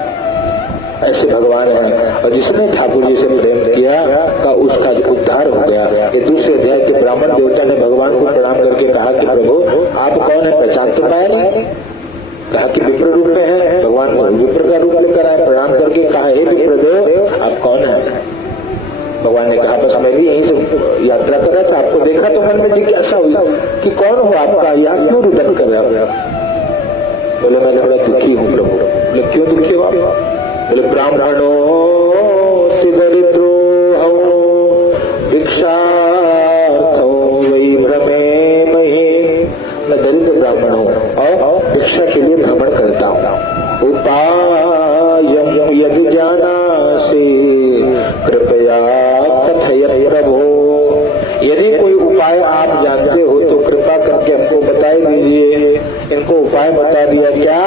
ऐसे भगवान है, और जिसने ठाकुर जी से प्रेम किया का उसका उद्धार हो गया। ये दूसरे अध्याय के ब्राह्मण देवता ने भगवान को प्रणाम करके कहा कि प्रभु आप कौन है? पहचान तो पाया नहीं। कहा कि विप्र रूप में है। भगवान ने विप्र का रूप लेकर आए, प्रणाम करके कहा हे विप्रदेव आप कौन है? भगवान ने कहा बस मैं भी यहीं से यात्रा कर रहा था, आपको देखा तो मन में जिज्ञासा हुई कि कौन हो आपका, यहाँ क्यों रुदन कर रहे हो? बोले मैं थोड़ा दुखी हूँ प्रभु। बोले क्यों दुखी हो आप? बोले ब्राह्मणों दरिद्रो भिक्षार्थो वही भ्रमे महे। मैं दरिद्र ब्राह्मण हूँ और भिक्षा के लिए भ्रमण करता हूँ। उपायम यदि जानासि कृपया कथय प्रभो। यदि कोई उपाय आप जानते हो तो कृपा करके हमको बता दीजिए। इनको उपाय बता दिया क्या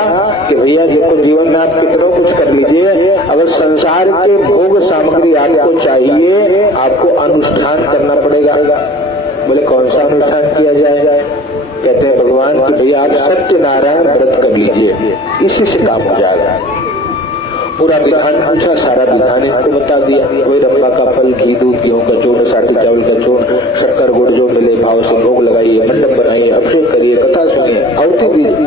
कि भैया देखो जीवन में आप कितना कुछ कर लीजिए, अगर संसार के भोग सामग्री आपको चाहिए, आपको अनुष्ठान करना पड़ेगा। बोले कौन सा अनुष्ठान किया जाए? कहते हैं भगवान कि भैया आप सत्यनारायण व्रत कर लीजिए, इसी से काम हो जाएगा। पूरा विधान पूछा, सारा विधान इनको बता दिया। वही रब्बा का फल, घी, दूध, गेहूं का चूर्ण, साथी चावल का चूर्ण, शक्कर गुड़ जो मिले भाव से भोग लगाइए, मंडप बनाइए, अभिषेक करिए, कथा सुनिए, आहुति दीजिए।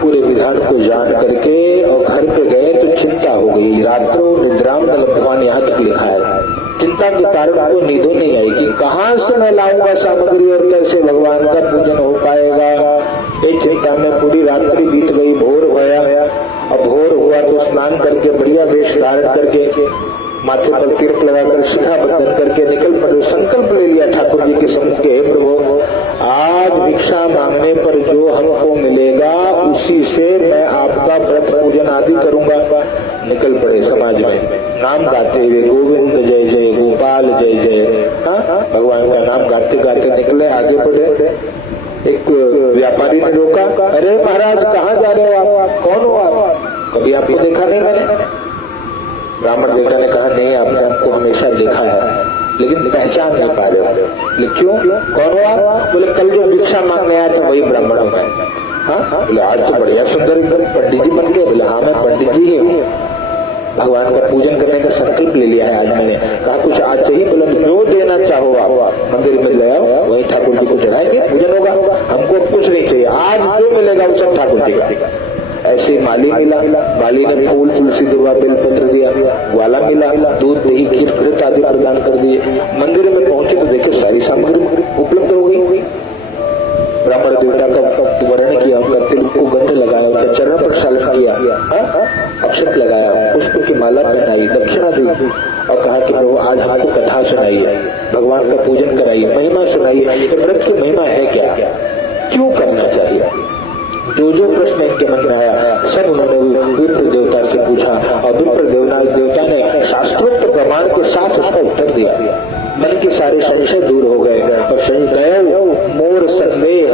पूरे विधान को जान करके और घर पे गए तो चिंता हो गई। रात्रों निद्राम भगवान यहाँ तक लिखा है। चिंता के कारण को नींद नहीं आएगी, कहाँ से मैं लाऊंगा सामग्री और कैसे भगवान का पूजन हो पाएगा। एक चिंता में पूरी रात्रि बीत गई, भोर गया। अब भोर हुआ तो स्नान करके बढ़िया वेश धारण करके माथे पर तिलक लगाकर शिखा बंधन करके निकल पड़े। संकल्प ले लिया ठाकुर जी के समुख के, प्रभु आज भिक्षा मांगने पर जो हमको मिलेगा उसी से मैं आपका व्रत पूजन आदि करूंगा। निकल पड़े समाज में नाम गाते हुए, गोविंद जय जय, गोपाल जय जय, भगवान का नाम गाते गाते निकले, आगे बढ़े। एक व्यापारी ने रोका, अरे महाराज कहाँ जा रहे हो आप? कौन हो आप? कभी आपको देखा नहीं मैंने। ब्राह्मण बेटा ने कहा नहीं, आपने हमको हमेशा देखा है लेकिन पहचान नहीं पा रहे हो। क्यों? कौन हो आप? बोले कल जो भिक्षा मांगने आया था वही ब्राह्मण हूँ मैं। हाँ, बोले आज तो बढ़िया सुंदर एकदम पंडित जी बन गए। बोले हाँ मैं पंडित जी ही हूँ, भगवान का पूजन करने का संकल्प ले लिया है आज मैंने। कहा कुछ आज चाहिए? बोले जो देना चाहो आप मंदिर में ले आओ, वही ठाकुर जी को चढ़ाएंगे, पूजन होगा, हमको कुछ नहीं चाहिए, आज जो मिलेगा वो सब ठाकुर जी का। ऐसे माली मिला, माली ने फूल, तुलसी, दुर्वा, बेलपत्र दिया, ग्वाला मिला, दूध, दही, खीर, घृत आदि प्रदान कर दिए। मंदिर में पहुंचे तो देखे सारी सामग्री उपलब्ध हो गई। ब्राह्मण देवता का वर्ण किया, उनका तिल को गंध लगाया, उनका चरण प्रक्षालन किया, अक्षत लगाया, पुष्प की माला पहनाई, दक्षिणा दी और कहा कि प्रभु आज हमको कथा सुनाइए, भगवान का पूजन कराइए, महिमा सुनाइए। व्रत की महिमा है क्या, क्यों करना चाहिए? जो प्रश्न इनके मन में आया सब उन्होंने विप्र देवता से पूछा और विप्र देवता ने शास्त्रोक्त प्रमाण के साथ उसका उत्तर दिया। मन के सारे संशय दूर हो गए और संशय मोर संदेह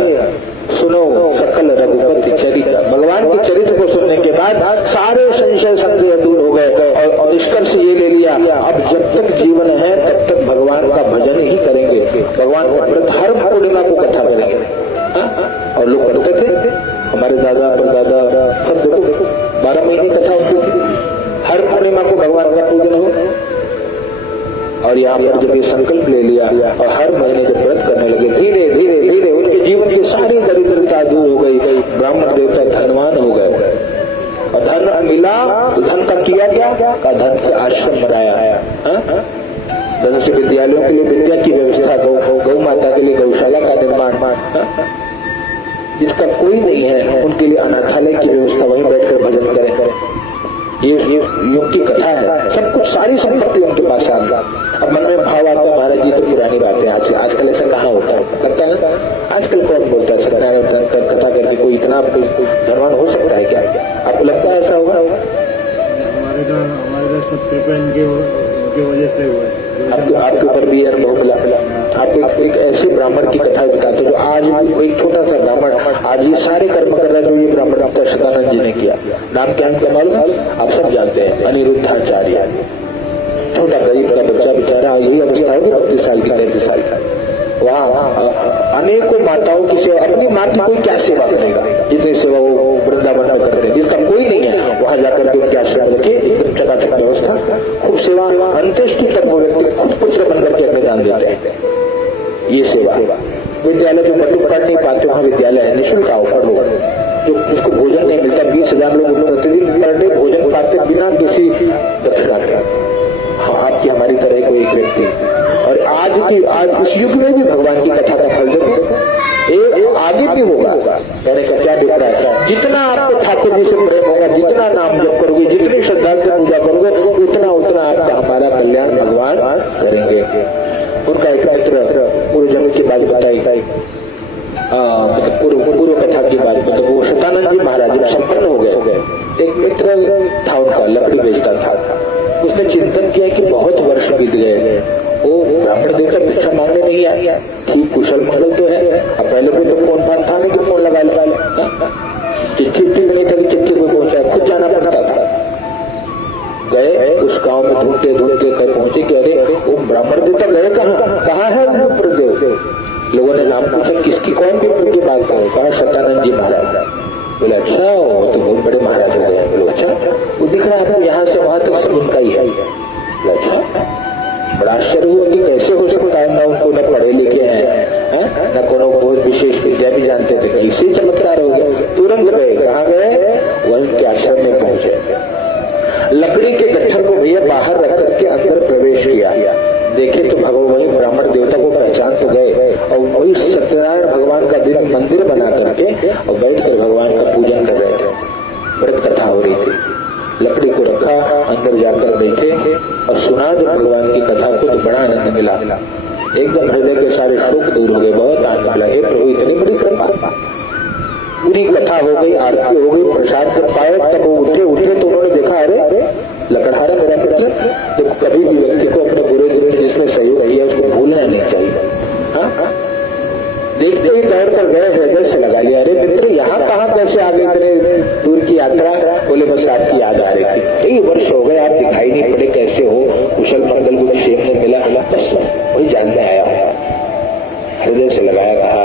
सुनो सकल रघुपति चरित्र। भगवान के चरित्र को सुनने के बाद सारे संशय संदेह दूर हो गए और निष्कर्ष ये ले लिया, अब जब तक जीवन है तब तक भगवान का भजन ही करेंगे, भगवान का व्रत हर पूर्णिमा को कथा करेंगे। और लोग करते थे, हमारे दादा परदादा सब देखो 12 महीने कथा होती थी, हर पूर्णिमा को भगवान का पूजन हो। और यहाँ पर जब ये संकल्प ले लिया और हर महीने जब व्रत करने लगे, धीरे धीरे धीरे उनके जीवन की सारी दरिद्रता दूर हो गई। ब्राह्मण देवता धनवान हो गए और धन मिला, धन का किया क्या? का धन के आश्रम बनाया, धन से विद्यालयों के लिए विद्या की व्यवस्था, गौ माता के लिए गौशाला का निर्माण, जिसका कोई नहीं है उनके लिए अनाथालय की व्यवस्था, वहीं बैठकर भजन करें। ये युग की कथा है। सब कुछ सारी संपत्ति उनके पास आ गया। अब मन में भाव आता है महाराज जी तो पुरानी बात है, आजकल ऐसा कहाँ होता है? करता है ना आजकल? कौन बोलता है सत्यनारायण कथा करके कोई इतना धनवान हो सकता है क्या? आपको लगता है ऐसा होगा? हमारे सब कृपा इनके वजह से हुआ है। आपके ऊपर भी अनुभव मिला। आप एक ऐसे ब्राह्मण की कथा बताते जो आज भी एक छोटा सा ब्राह्मण आज ये सारे कर्म कर रहा है जो ये ब्राह्मण डॉक्टर सदानंद जी ने किया। नाम क्या है मालूम? आप सब जानते हैं, अनिरुद्धाचार्य। छोटा गरीब का बच्चा बेचारा, यही अवस्था होगी 32 साल की 33 साल का। वहाँ अनेकों माताओं की सेवा, अपनी माँ की कोई क्या सेवा करेगा जितनी सेवा वो वृंदावन में करते हैं, जिसका कोई नहीं है वहां जाकर के उनके आश्रम रखे एकदम चकाचक व्यवस्था, खूब सेवा, अंत्येष्टि तक वो व्यक्ति खुद पुत्र बनकर के अपने दान देते हैं। ये सेवा विद्यालय जो बच्चे पढ़ नहीं पाते वहाँ विद्यालय है, निःशुल्क आओ पढ़ो। जो जिसको भोजन नहीं मिलता, 20,000 लोग प्रतिदिन पर डे भोजन पाते बिना किसी दक्षिणा के। हाँ, आपकी हमारी तरह कोई एक व्यक्ति, और आज इस युग में भी भगवान की कथा का फल जरूर आगे भी होगा। कहने का क्या दिख रहा है? जितना आपको ठाकुर जी से प्रेम होगा, जितना नाम जप करोगे, जितनी श्रद्धा से पूजा करोगे, उतना आपका हमारा कल्याण भगवान करेंगे। उनका एक मित्र पूर्व जन्म की बात बताई, पूर्व कथा की बात, मतलब वो सतानंद जी महाराज जब संपन्न हो गए, एक मित्र था उनका, लकड़ी बेचता था। उसने चिंतन किया कि बहुत वर्ष बीत गए, वो ब्राह्मण देकर भिक्षा मांगने नहीं आया, ठीक कुशल मंगल तो है। अब पहले कोई तो फोन फान था नहीं कि फोन लगा चिट्ठी नहीं था कि चिट्ठी को पहुंचा, खुद जाना पड़ता था। गए उस गांव में ढूंढते ढूंढते कहीं पहुंचे कि अरे वो ब्राह्मण देवता गए कहाँ है? कौन विप्र की बात करो? कहा सत्यानंद जी महाराज। बोले अच्छा, वो तो बहुत बड़े महाराज हो गए। बोले अच्छा, वो दिख रहा है यहाँ से वहां तक सब उनका ही है। बोले अच्छा, बड़ा आश्चर्य हुआ कि कैसे हो सकता है, ना उनको न पढ़े लिखे हैं, न कोनो बहुत विशेष विद्या भी जानते थे, कैसे चमत्कार हो गया। तुरंत गए, कहाँ गए? वहीं के आश्रम में पहुंचे। लकड़ी के गट्ठर को भैया बाहर रख करके अंदर प्रवेश किया। देखे तो भगवान वही ब्राह्मण देवता को पहचान तो गए, और वही सत्यनारायण भगवान का दिन मंदिर बना करके और बैठ कर भगवान का पूजन कर रहे थे। व्रत कथा हो रही थी। लकड़ी को रखा, अंदर जाकर बैठे और सुना जब भगवान की कथा को, तो बड़ा आनंद मिला। एकदम हृदय के सारे शोक दूर हो गए, बहुत आनंद मिला। हे प्रभु, इतनी बड़ी कृपा। पूरी कथा हो गई, आरती हो गई, प्रसाद कर पाए, तब वो उठे तो उन्होंने देखा, अरे लकड़हारा मेरा मित्र। देखो, कभी भी व्यक्ति को अपने बुरे दिन में जिसमें सहयोग किया उसको भूलना नहीं चाहिए। हाँ, देखते ही दौड़ कर गए, हृदय से लगा लिया, अरे मित्र यहाँ कहाँ कैसे आ गए, इतने दूर की यात्रा? बोले बस आपकी याद आ रही थी, कई वर्ष हो गए आप दिखाई नहीं पड़े, कैसे हो, कुशल मंगल कुछ क्षेम ने मिला, बस वही जानने आया हूँ। हृदय से लगाया, कहा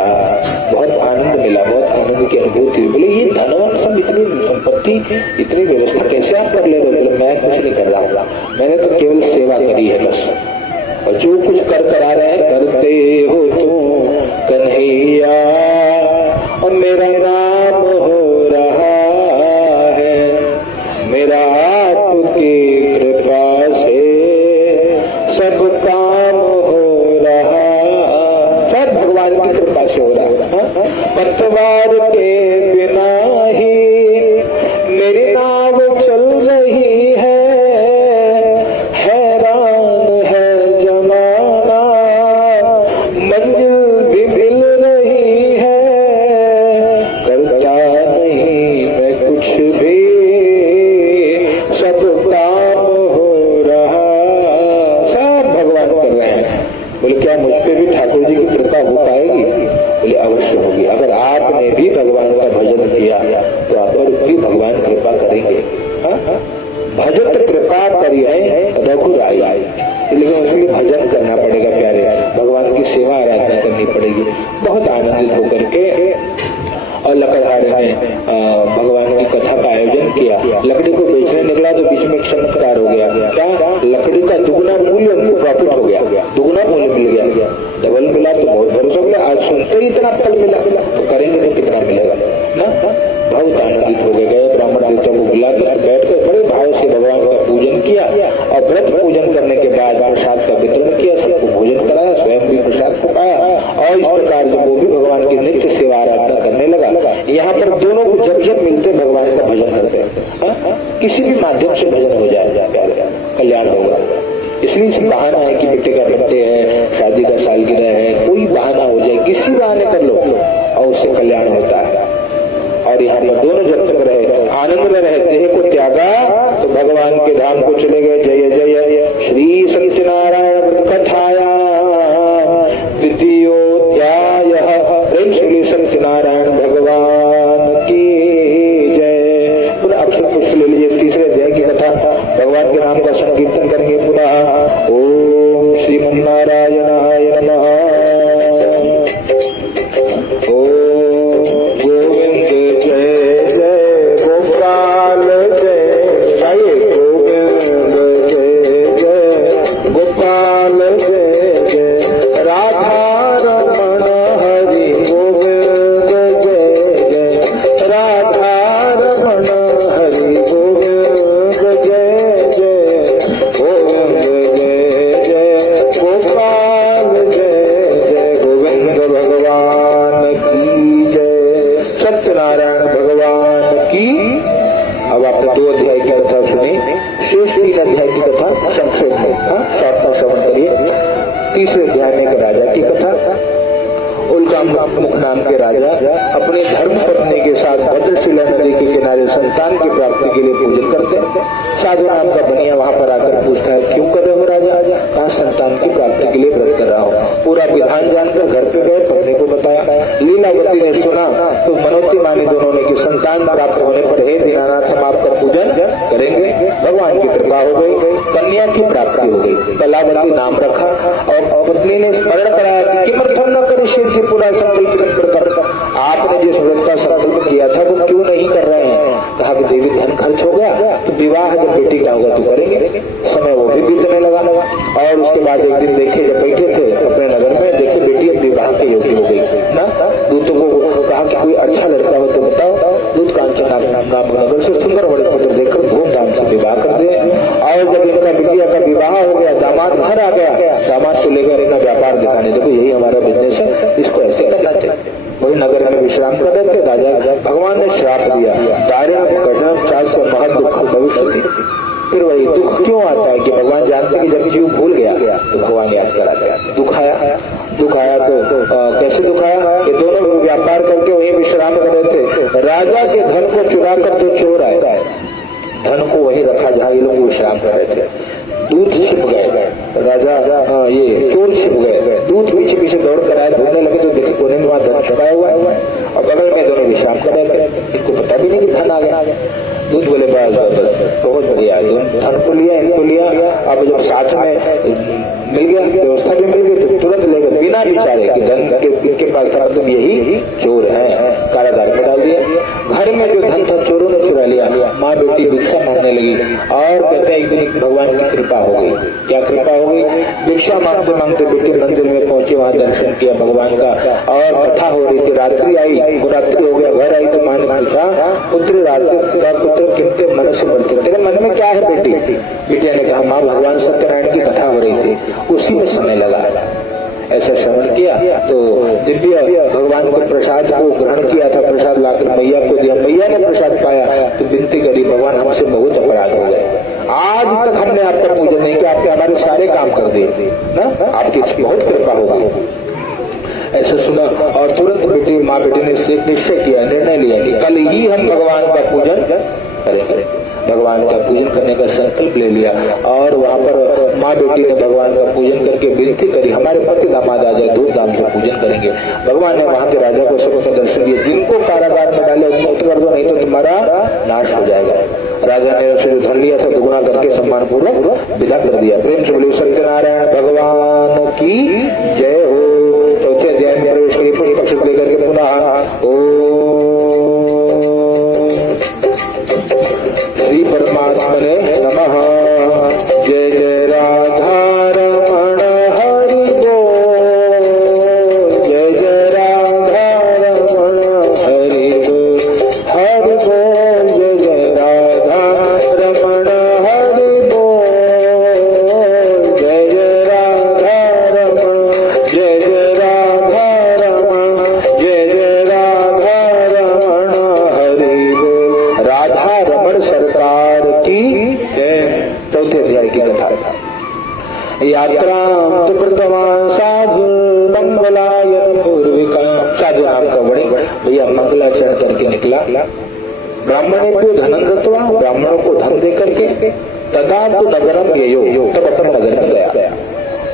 बहुत आनंद मिला, बहुत आनंद की अनुभूति। बोले ये धनवान सब इतनी संपत्ति, इतनी व्यवस्था कैसे आप कर ले रहे? बोले मैं कुछ नहीं कर रहा, मैंने तो केवल सेवा करी है बस, और जो कुछ कर आ रहे हैं करते हो तुम कन्हैया, और मेरा नाम हो रहा है, मेरा आपकी कृपा से सब काम हो रहा, सब भगवान की कृपा से हो रहा है। पतवार के बिना ही मेरी नाव चल रही है, हैरान है जमाना, मंजिल भी मिल रही है, करता नहीं मैं कुछ भी, सब काम हो रहा, सब भगवान कर रहे हैं। बोले क्या मुझ पे भी ठाकुर जी की कृपा हो पाएगी? बोले अवश्य होगी। अगर आपने भी भगवान का भजन किया तो आप पर भी भगवान कृपा करेंगे। भजत कृपा करिए रघुराई, लेकिन उसके लिए भजन करना पड़ेगा प्यारे, भगवान की सेवा आराधना करनी पड़ेगी। बहुत आनंदित होकर के और लकड़हारे ने भगवान की कथा का आयोजन किया। लकड़ी को बेचने निकला तो बीच में एक चमत्कार हो गया। क्या? लकड़ी का दुगना मूल्य उनको प्रॉफिट हो गया, दुगना मूल्य मिल गया, डबल मिला तो बहुत भरोसा हो गया। आज सुनते ही इतना फल मिला तो करेंगे तो कितना मिलेगा ना। बहुत आनंदित हो गए। ब्राह्मण देवता को बुला कर बैठ कर बड़े भाव से भगवान का पूजन किया, और व्रत पूजन करने के बाद प्रसाद का वितरण किया, सबको भोजन कराया, स्वयं भी प्रसाद को पाया, और इस प्रकार जब वो भी भगवान की नित्य सेवा आराधना करने लगा। यहाँ पर दोनों को जब जब मिलते भगवान का भजन करते हैं, किसी भी माध्यम से भजन हो जाए प्यारे, कल्याण होगा। इसलिए इस बहाना है कि बेटे का बर्थडे है, शादी का सालगिरह है, कोई बहाना हो जाए, किसी बहाने कर लो और उससे कल्याण होता है। और यहाँ पर दोनों जब तक रहे, आनंद में रहे, देह को त्यागा तो भगवान के धाम को चले गए। जय जय श्री सत्यनारायण व्रत कथाया द्वितीयोध्याय। श्री सत्यनारायण भगवान की जय। पुनः अक्षर पुष्प ले लीजिए, तीसरे अध्याय की कथा, भगवान के नाम का संकीर्तन करेंगे पुनः। ओम श्रीमन्नारायणाय नमः। ओम गोविंद जय जय गोपाल जय, गाइए गोविंद जय जय गोपाल जय जय राधा रमण हरि गोविंद जय जय राधा रमण हरि गोविंद जय जय गोविंद जय जय गोपाल जय जय गोविंद भगवान की जय, सत्यनारायण भगवान की। अब आपने 2 अध्याय की कथा सुनी, शेष 3 अध्याय की कथा संक्षेप में साथ में श्रवण करिए। तीसरे अध्याय में एक राजा की कथा। उल्का मुख नाम के राजा अपने धर्म पत्नी के साथ भद्रशिला नदी के किनारे संतान की प्राप्ति के लिए पूजन करते हैं। साधु नाम का बनिया वहां पर आकर पूछता है, क्यों कर रहे हो राजा? कहा संतान की प्राप्ति के लिए व्रत कर रहा हूँ। पूरा विधान जानकर घर पे गए, पत्नी को बताया। लीलावती ने सुना तो मनोती मानी दोनों ने कि संतान प्राप्त होने पर हे दीनानाथ हम आपका पूजन करेंगे। भगवान की कृपा हो गई, कन्या की प्राप्ति हो गई। कलावती नाम रखा और पत्नी ने स्मरण कराया कि किमर्थम न करिष्ये, पूरा संकल्प कर खर्च हो गया तो विवाह जब बेटी का होगा तो करेंगे। समय वो भी बीतने लगा और उसके बाद एक दिन देखे, जब बैठे थे अपने नगर में, देखे बेटी अब विवाह के योग्य हो गई ना। दूतों को कहा कि कोई अच्छा लड़का हो तो बताओ। दूत कांचन नाम नगर से सुंदर बड़े पुत्र देखकर धूमधाम से विवाह कर दिए। और जब इनका बिटिया का विवाह हो गया, दामाद घर आ गया, दामाद को लेकर अपना व्यापार दिखाने, देखो यही हमारा बिजनेस है, इसको ऐसे करना चाहिए। वही नगर में विश्राम कर रहे थे, राजा भगवान ने श्राप दिया, दारिद्र कठिन चार से महा दुख भविष्य थी। फिर वही दुख क्यों आता है कि भगवान जानते कि जब जीव भूल गया तो भगवान याद कराते हैं। दुख आया तो कैसे दुख आया? ये दोनों व्यापार करके वही विश्राम कर रहे थे, राजा के धन को चुरा कर जो चोर आए, धन को वही रखा जहाँ ये लोग विश्राम कर रहे थे। दूध छिप गए, राजा ये चोर छिप गए, दूध पीछे पीछे दौड़ कर आए, ढूंढने लगे तो देखे कोने में वहां धन छुपाया हुआ है और बगल में दोनों विश्राम कर रहे थे। इनको पता भी नहीं कि धन आ गया। दूध बोले बस बहुत बढ़िया, धन को लिया, इनको लिया, अब जब साथ में मिल गया, व्यवस्था भी मिल गई तो तुरंत ले गए बिना विचारे कि धन इनके पास था, मतलब यही चोर है, कारागार में डाल दिया। घर में जो धन था चोरों ने चुरा लिया। माँ बेटी भिक्षा मांगने लगी और कहते हैं एक दिन भगवान की कृपा हो गई। क्या कृपा हो गई? भिक्षा मांगते मांगते बेटी मंदिर में पहुंचे, वहां दर्शन किया भगवान का और कथा हो रही थी। रात्रि आई, रात्रि हो गया, घर आई तो माँ ने पूछा, पुत्री रात्रि पुत्र कितने मन से बढ़ते, तेरे मन में क्या है बेटी? बेटिया ने कहा, माँ भगवान सत्यनारायण की कथा हो रही थी, उसी में समय लगा। ऐसा श्रवण किया तो दिव्य भगवान के प्रसाद को ग्रहण किया था, प्रसाद लाकर मैया को दिया, मैया ने प्रसाद पाया तो विनती करी, भगवान हमसे बहुत अपराध हो गए, आज तक हमने आपका पूजन नहीं किया, आपने हमारे सारे काम कर दिए ना, आपकी बहुत कृपा होगी। ऐसा सुना और तुरंत बेटी माँ बेटी ने निश्चय किया, निर्णय लिया कि कल ही हम भगवान का पूजन करेंगे। भगवान का पूजन करने का संकल्प ले लिया और वहाँ पर माँ बेटी ने भगवान का पूजन करके विनती करी, हमारे पति दामाद आ जाए, धूमधाम से पूजन करेंगे। भगवान ने वहाँ के राजा को सबको दर्शन दिए, जिनको कारागार में डाले मुक्त कर दो, नहीं तो तुम्हारा नाश हो जाएगा। राजा ने उसे जो धन लिया था दुगुना करके सम्मान पूर्वक विदा कर दिया। प्रेम से बोलिए सत्यनारायण भगवान की जय हो। चौथे अध्याय में प्रवेश के लिए पुष्प अक्षत लेकर के पुनः श्री परमात्मने नमः। जय जय राधा रमण हरि बोल, जय जय राधा रमण हरि बोल, हरि बोल, जय जय राधा रमण हरि बोल, जय जय राधा रमण, जय जय राधा रमण, जय जय राधा रमण हरि बोल। राधा रमण सरकार की जय। चौथे अध्याय की कथा। यात्रा तो कृतवान साधु मंगलायन पूर्विका। साधु नाम का बड़ी भैया मंगलाचरण करके निकला। ब्राह्मण को धन दत्वा, ब्राह्मणों को धन दे करके तथा तो नगरम यो, तब अपने नगर में गया।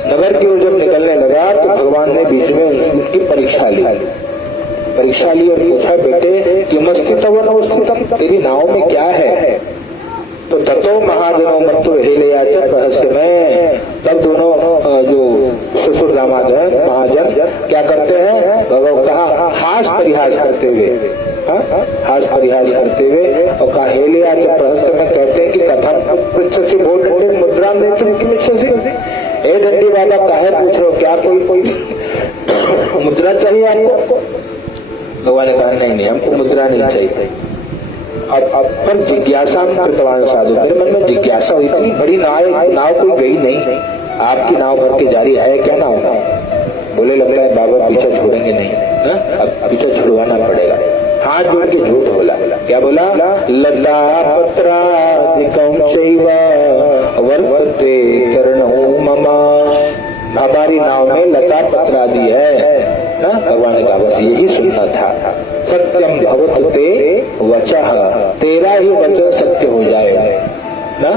नगर की ओर जब निकलने लगा तो भगवान ने बीच में उनकी परीक्षा ली और पूछा, बेटे किमस्थितम नवस्थितम, तेरी नाव में क्या है? तो ततो महाजनों मत्तु हेलयाचक रहस्यमय। तब दोनों जो ससुर दामाद है महाजन क्या करते हैं? भगवान कहा हास परिहास करते हुए, हास परिहास करते हुए और कहा हेलयाचक रहस्य में कहते हैं कि कथा पृष्ठ से बहुत मुद्रा में ए डंडी वाला काहे पूछ रहे हो, क्या कोई मुद्रा चाहिए आपको? भगवान ने कहा नहीं हमको मुद्रा नहीं चाहिए। अब पर जिज्ञासा में कृतवान साधु, मेरे मन में जिज्ञासा हुई, इतनी बड़ी नाव कोई गई नहीं, आपकी नाव भर के जारी है क्या नाव? बोले लगता है बाबा पीछे छोड़ेंगे नहीं, अब पीछे छुड़वाना पड़ेगा। हाथ जोड़ के झूठ बोला। क्या बोला? लता पत्रादिकं चैव वर्तते चरणों मम। हमारी नाव में लता पत्र आदि है ना। भगवान ने कहा बस यही सुनना था। सत्यम भवतु ते वचः, तेरा ही वचन सत्य हो जाए ना।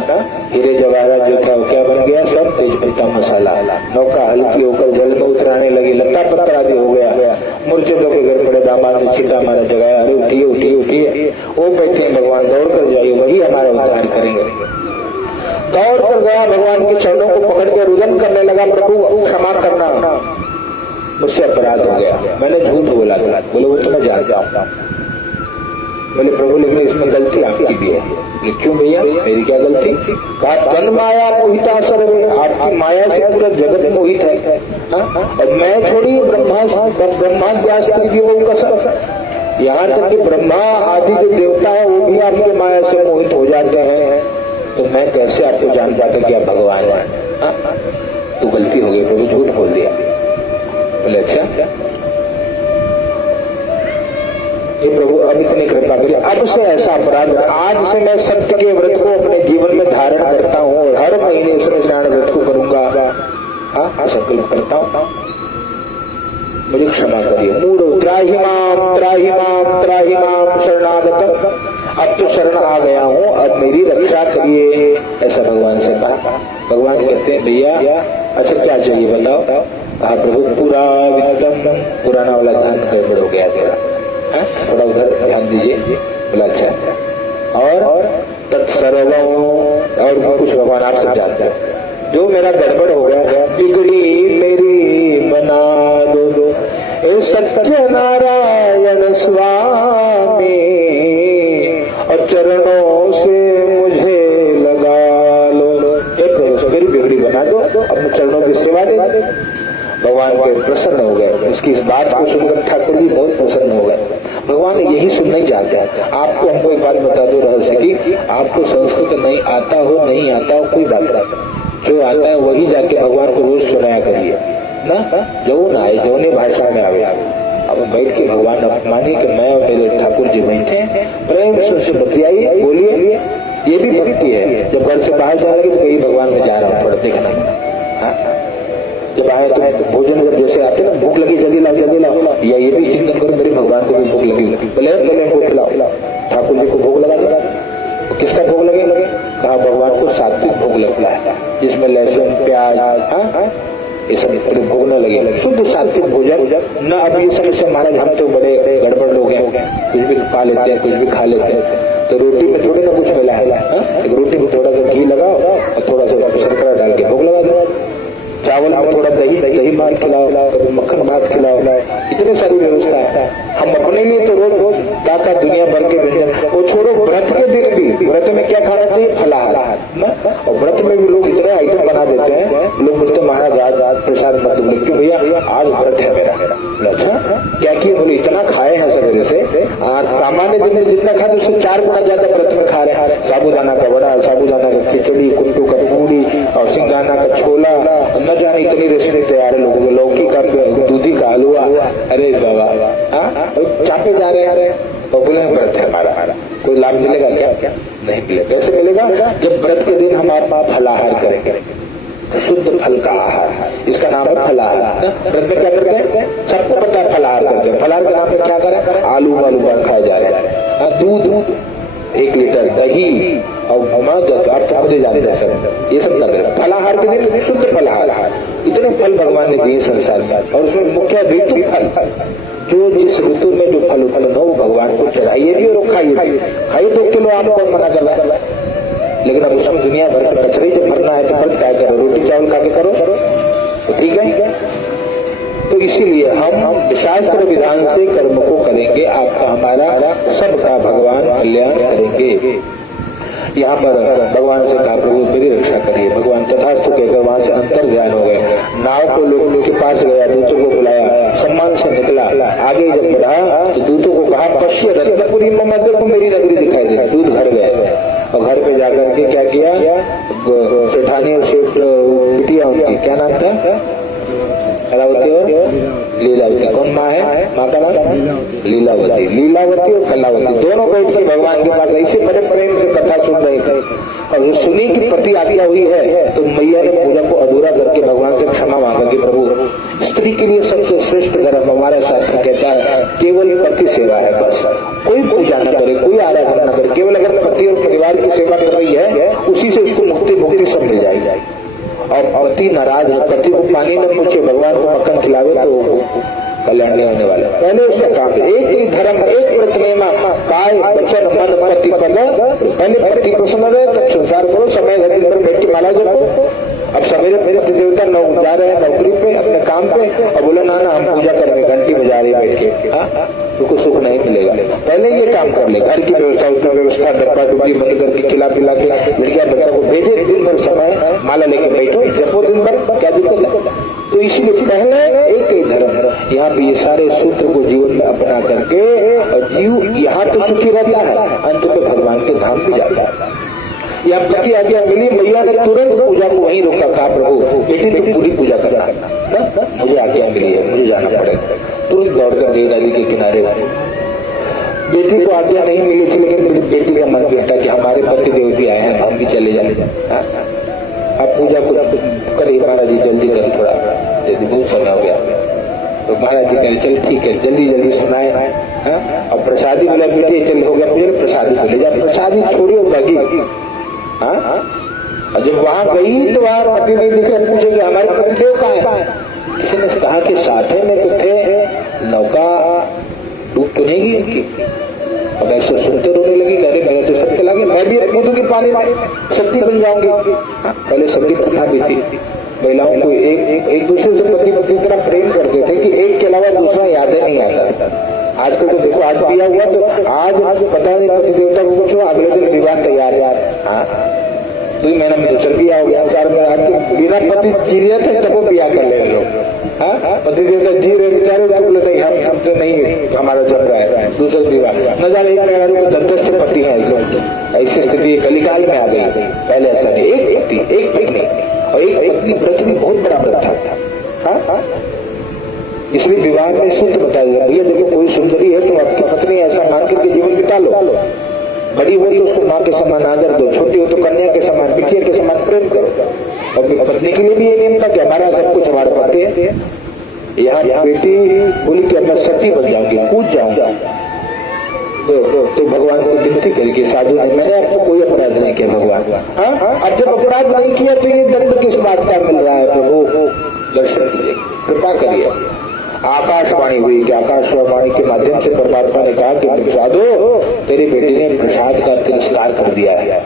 हीरे जवाहरात जो था क्या बन गया? सब तेज पत्ता मसाला। नौका हल्की होकर जल में उतराने लगी, लता पत्थर आदि हो गया। मूर्छित होकर गिर पड़े, दामाद ने छिटा मारा, जगाया, अरे उठिए उठिए उठिए। वो बैठे भगवान दौड़ कर जाइए, वही हमारा उद्धार करेंगे। दौड़ कर गया, भगवान के चरणों को पकड़ कर रुदन करने लगा, प्रभु क्षमा करना, मुझसे अपराध हो गया, मैंने झूठ बोला था। बोले वो तो मैं जानता हूँ। बोले प्रभु लेकिन इसमें गलती आपकी भी है। बोले क्यों भैया, मेरी क्या गलती? कहा तन माया मोहिता सर्वे, आपकी माया से पूरा जगत मोहित है। और मैं छोड़ी ब्रह्मास्त्र की वो कसर, यहाँ तक कि ब्रह्मा आदि जो देवता है वो भी आपके माया से मोहित हो जाते हैं, तो मैं कैसे आपको जान पाता कि आप भगवान हैं? तो गलती हो गई प्रभु, झूठ बोल दिया। बोले अच्छा, ये प्रभु अब इतनी कृपा करिए, अब से ऐसा अपराध, आज से मैं सत्य के व्रत को अपने जीवन में धारण करता हूँ और हर महीने सत्यनारायण व्रत को करूंगा, संकल्प करता हूँ, मुझे क्षमा करिए। मूढ़ त्राहि माम शरणागत, अब तो शरण आ गया हूँ, अब मेरी रक्षा करिए, ऐसा भगवान से कहा। भगवान कहते हैं भैया अच्छा क्या चाहिए बताओ? कहा प्रभु पूरा वित्तम, पुराना वाला ध्यान गड़बड़ हो गया तेरा, थोड़ा उधर ध्यान दीजिए। बोला अच्छा, और तत्सर्व, और कुछ भगवान आप सब जानते हैं, जो मेरा गड़बड़ हो गया, बिगड़ी मेरी बना दो, ए सत्य नारायण स्वामी, और चरणों से मुझे लगा लो, एक मेरी बिगड़ी बना दो, अपने चरणों की सेवा दे। भगवान के प्रसन्न हो गए, उसकी इस बात को सुनकर ठाकुर जी बहुत प्रसन्न हो गए। भगवान यही सुनना ही चाहते हैं। आपको हमको एक बात बता दो रहस्य की, आपको संस्कृत नहीं आता हो नहीं आता हो कोई बात नहीं, जो आता है वही जाके भगवान को रोज सुनाया करिए ना, जो ना आए जो नहीं भाषा में आवे। अब बैठ के भगवान अपमानिए कि मैं और मेरे ठाकुर जी बैठे हैं, प्रेम से उनसे बतियाइए, बोलिए, ये भी भक्ति है। जब घर से बाहर जाएंगे तो कहीं भगवान में जा रहा हूँ थोड़ा देखना, जब आए तो भोजन जब जैसे आते ना, भूख लगी जल्दी लाओ, या ये भी चिंतन करो मेरे भगवान को भी भूख लगी, बोले इनको खिलाओ, ठाकुर जी को भोग लगा दो। तो किसका भोग लगे? कहा भगवान को सात्विक भोग लगता है, जिसमें लहसुन प्याज ये सब भोगने लगे, शुद्ध सात्विक भोजन न। अब ये समस्या महाराज हम तो बड़े गड़बड़ लोग हैं, कुछ भी पा लेते हैं, कुछ भी खा लेते हैं, तो रोटी में थोड़ी ना कुछ मिला है, एक रोटी में थोड़ा सा घी लगाओ और थोड़ा सा शर्करा डाल के भोग लगा दो, चावल में थोड़ा दही भात खिलाओ, मक्खन भात खिलाओ, इतनी सारी व्यवस्था है। हम अपने लिए तो रोज ताका दुनिया भर के व्यंजन, वो छोड़ो, व्रत के दिन भी, व्रत में क्या खाना चाहिए? फलाहार, और व्रत में भी लोग इतने आइटम बना देते हैं, लोग मुझसे महाराज आज प्रसाद मत दो, क्यों भैया आज व्रत है मेरा। अच्छा क्या किए? बोले इतना खाए हैं सवेरे से, आज सामान्य दिन में जितना खाते उससे 4 गुना ज्यादा व्रत में खा रहे हैं। साबूदाना का वड़ा, साबूदाना का खिचड़ी, कुंटू का पूरी और सिंगाना का छोला, न जाने इतनी रेसिपी तैयार है लोगों को, लौकी का दूधी का हलवा, अरे बाबा चापे जा रहे हैं, और बोले व्रत है हमारा, कोई लाभ मिलेगा क्या? नहीं मिलेगा। कैसे मिलेगा? जब व्रत के दिन हम आप फलाहार करेंगे, शुद्ध फल का आहार, इसका नाम है फलाहार। व्रत में क्या करते हैं? सबको पता है फलाहार करते हैं। फलाहार के नाम पे क्या करें? आलू खाए जा रहे हैं, दूध 1 लीटर, दही और मध, आप तो खुद जानते हैं सर, ये सब लग रहा है। फलाहार के दिन शुद्ध फलाहार, इतने फल भगवान ने दिए संसार में, और उसमें मुख्य ऋतु फल, जो जिस ऋतु में जो फल उत्पन्न हो भगवान को चढ़ाइए भी और खाइए भी। खाइए 2 किलो आपको मना कर रहा है, लेकिन अब उसमें दुनिया भर से कचरे जब भरना है तो व्रत क्या करो? रोटी चावल खा के करो तो ठीक है। तो इसीलिए हम शास्त्र विधान से कर्म को करेंगे, आपका हमारा सबका भगवान कल्याण करेंगे। यहाँ पर भगवान से कहा प्रभु मेरी रक्षा करिए। भगवान तथास्तु कहकर वहां से अंतर ध्यान हो गए। नाव को लोग के पास गया, दूतों को बुलाया, सम्मान से निकला। आगे जब बढ़ा तो दूतों को कहा पश्य रत्नपुरी में देखो मेरी नगरी दिखाई दे। दूत घर गए और घर पे जाकर के क्या किया? सेठानी और सेठ बिटिया उनकी क्या नाम था? कलावती और लीलावती। कौन माँ है? माँ का नाम लीलावती और कलावती, दोनों बैठ के भगवान के पास ऐसे बड़े प्रेम से कथा सुन रहे थे। और जो सुनी की प्रति आज्ञा हुई है तो मैया ने पूजा को अधूरा करके भगवान से क्षमा मांगा कि प्रभु स्त्री के लिए सबसे श्रेष्ठ धर्म हमारा शास्त्र कहता है केवल पति सेवा है, बस कोई पूजा न करे, कोई आराधना न करे, केवल अगर पति और परिवार की सेवा कर रही है उसी से उसको मुक्ति सब मिल जाएगी। और पति नाराज है, पति को पानी न पूछे, भगवान को मक्खन खिलावे तो कल्याण नहीं होने वाला। पहले उसका काम है एक ही धर्म, एक प्रतिमा, काय वचन मन पति पद। पहले पति प्रसन्न रहे तब संसार करो, समय दिन पर बैठ के माला जपो। अब सवेरे पति देवता जा रहे हैं नौकरी पे, अपने काम पे, और बोले ना हम पूजा करेंगे, घंटी बजा रही बैठ के, तुमको सुख नहीं मिलेगा। पहले ये काम कर ले, घर की व्यवस्था, उसकी व्यवस्था, डब्बा डुब्बी बंद करके खिला पिला के लड़कियां बच्चा को भेजे, दिन भर समय माला लेके बैठो, जपो दिन भर, क्या दिक्कत है। तो इसलिए पहले एक ही धर्म, यहाँ पे ये सारे सूत्र को जीवन में अपना करके और जीव यहाँ तो सुखी रहता है, अंत में भगवान के धाम भी जाता है। या पति आज्ञा मिली, मैया ने तुरंत पूजा को वहीं रोका, कहा प्रभु बेटी तुम पूरी पूजा करना, मुझे आज्ञा मिली है, मुझे जाना पड़ेगा। तुरंत दौड़कर गई नदी के किनारे। बेटी को आज्ञा नहीं मिली थी, लेकिन मेरी बेटी का मन कहता कि हमारे पति देव भी आए हैं, हम भी चले जाए। अब पूजा को करे महाराज जी, जल्दी कर, थोड़ा जल्दी, बहुत समय हो गया। तो महाराज जी कहे चल ठीक है, जल्दी जल्दी सुनाए। और प्रसादी वाला बेटी चल हो गया, मुझे प्रसादी को ले जा, प्रसादी छोड़ी और भागी। और जब वहां गई तो वहां पति नहीं दिखे, पूछे कि हमारे पतिदेव कहाँ है। किसी ने कहा कि साथे में तो थे, नौका डूब तो नहीं गई इनकी। अब ऐसे सुनते रोने लगी, अरे मैं तो सत्य लगे, मैं भी कूदूंगी पानी में, सती बन जाऊंगी। पहले सती प्रथा भी थी, महिलाओं को एक दूसरे से पति पत्नी की तरह प्रेम करते थे कि एक के अलावा दूसरा याद नहीं आता। आजकल तो देखो, आज दिया हुआ तो आज पता नहीं पति देवता को कुछ, अगले दिन विवाह तैयार यार। 2 महीना में दूसरा बिया हो गया, 4 महीना, आज तो बिना पति जी रहे थे तब वो बिया कर ले लोग। पति देवता जी रहे बेचारे, हम तो नहीं, हमारा चल रहा है दूसरा विवाह, न जाने एक दंतस्थ पति है लोग। ऐसी स्थिति कलिकाल में आ गई। पहले ऐसा नहीं, एक पति एक पत्नी, और एक पत्नी व्रत भी बहुत बड़ा व्रत था। इसलिए विवाह में सूत्र बताया गया, भैया देखो कोई सुंदरी है तो आपकी पत्नी ऐसा मान करके जीवन बिता लो, बड़ी हो तो उसको माँ के समान आदर दो, छोटी हो तो कन्या के समान, बिटिया के समान प्रेम करो। और पत्नी के लिए भी ये नियम था कि हमारा सब कुछ हमारे पति है। यहाँ बेटी बोली कि मैं सती बन जाऊंगी, कूद जाऊंगा। तो भगवान से विनती करके साधु ने, मैंने आपको कोई अपराध नहीं किया भगवान। अब जब अपराध नहीं किया तो ये दंड किस बात का मिल रहा है प्रभु, दर्शन कीजिए, कृपा करिए। आकाशवाणी हुई कि आकाशवाणी के माध्यम से परमात्मा ने कहा कि साधु तेरी बेटी ने प्रसाद का तिरस्कार कर दिया है।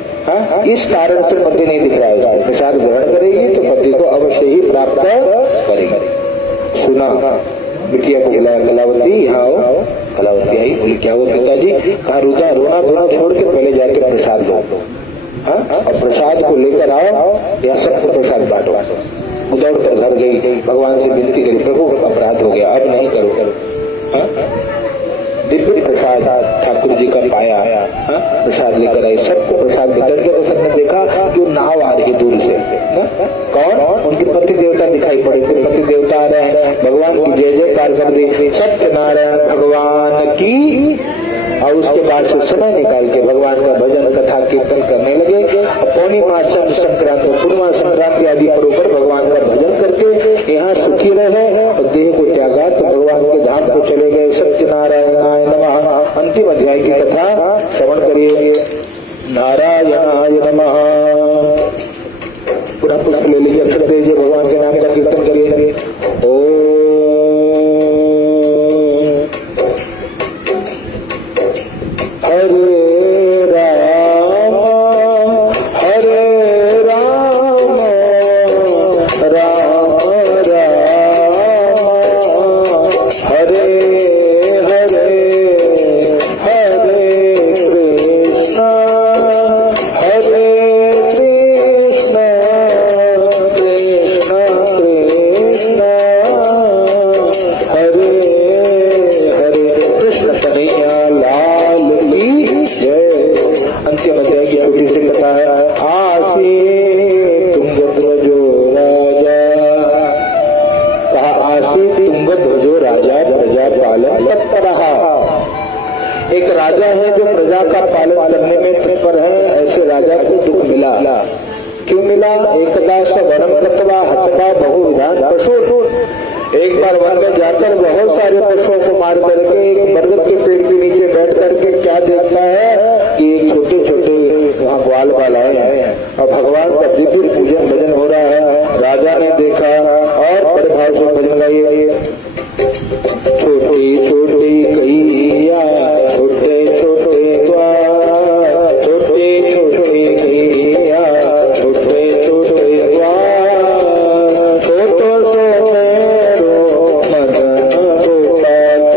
इस कारण से पति नहीं दिख रहा है, उसको प्रसाद ग्रहण करेगी तो पति को अवश्य ही प्राप्त करेगी। सुना, बिटिया को बुलाया, कलावती यहाँ आओ। कलावती आई, बोली क्या हुआ पिताजी। कहा रोना धोना छोड़ के पहले जाके प्रसाद दो, और प्रसाद को लेकर आओ, या सबको प्रसाद बांटो। दौड़ कर घर गई, भगवान से विनती करी, प्रभु अपराध हो गया, अब नहीं करो। दिव्य प्रसाद ठाकुर जी का पाया, प्रसाद लेकर आई, सबको प्रसाद वितरण किया। तो सबने देखा कि वो नाव आ रही है दूर से। कौन? उनके पति देवता दिखाई पड़े, पति देवता आ रहे हैं, भगवान की जय जयकार कर दी, सत्यनारायण भगवान की। और उसके बाद से समय निकाल के भगवान का भजन कथा कीर्तन करने लगे। पूर्णिमा संक्रांति, पूर्णिमा संक्रांति आदि पर्व पर भगवान का भजन करके यहाँ सुखी रहे और देह को त्यागा तो भगवान के धाम को चले गए। सत्यनारायणाय नमः। अंतिम अध्याय की कथा श्रवण करिए। नारायणाय नमः। पूरा पुष्प ले लीजिए, अक्षर दीजिए, भगवान के नाम का कीर्तन करिए। एक राजा है जो प्रजा का पालन करने में तत्पर है। ऐसे राजा को दुख मिला। क्यों मिला? एकदा स वनम कृत्वा हत्वा बहुविधान पशु। एक बार वन में जाकर बहुत सारे पशुओं को मार करके एक बरगद के पेड़ के नीचे बैठ करके क्या देखता है कि छोटे छोटे वहाँ ग्वाल बाल आए हैं और भगवान का दिव्य पूजन भजन हो रहा है। राजा ने देखा और बड़े भाव से भजन गाइए। छोटी छोटी गैया छोटे छोटे द्वार, छोटे छोटे गैया छोटे छोटे द्वार, छोटो सो मेरो मदन गोपाल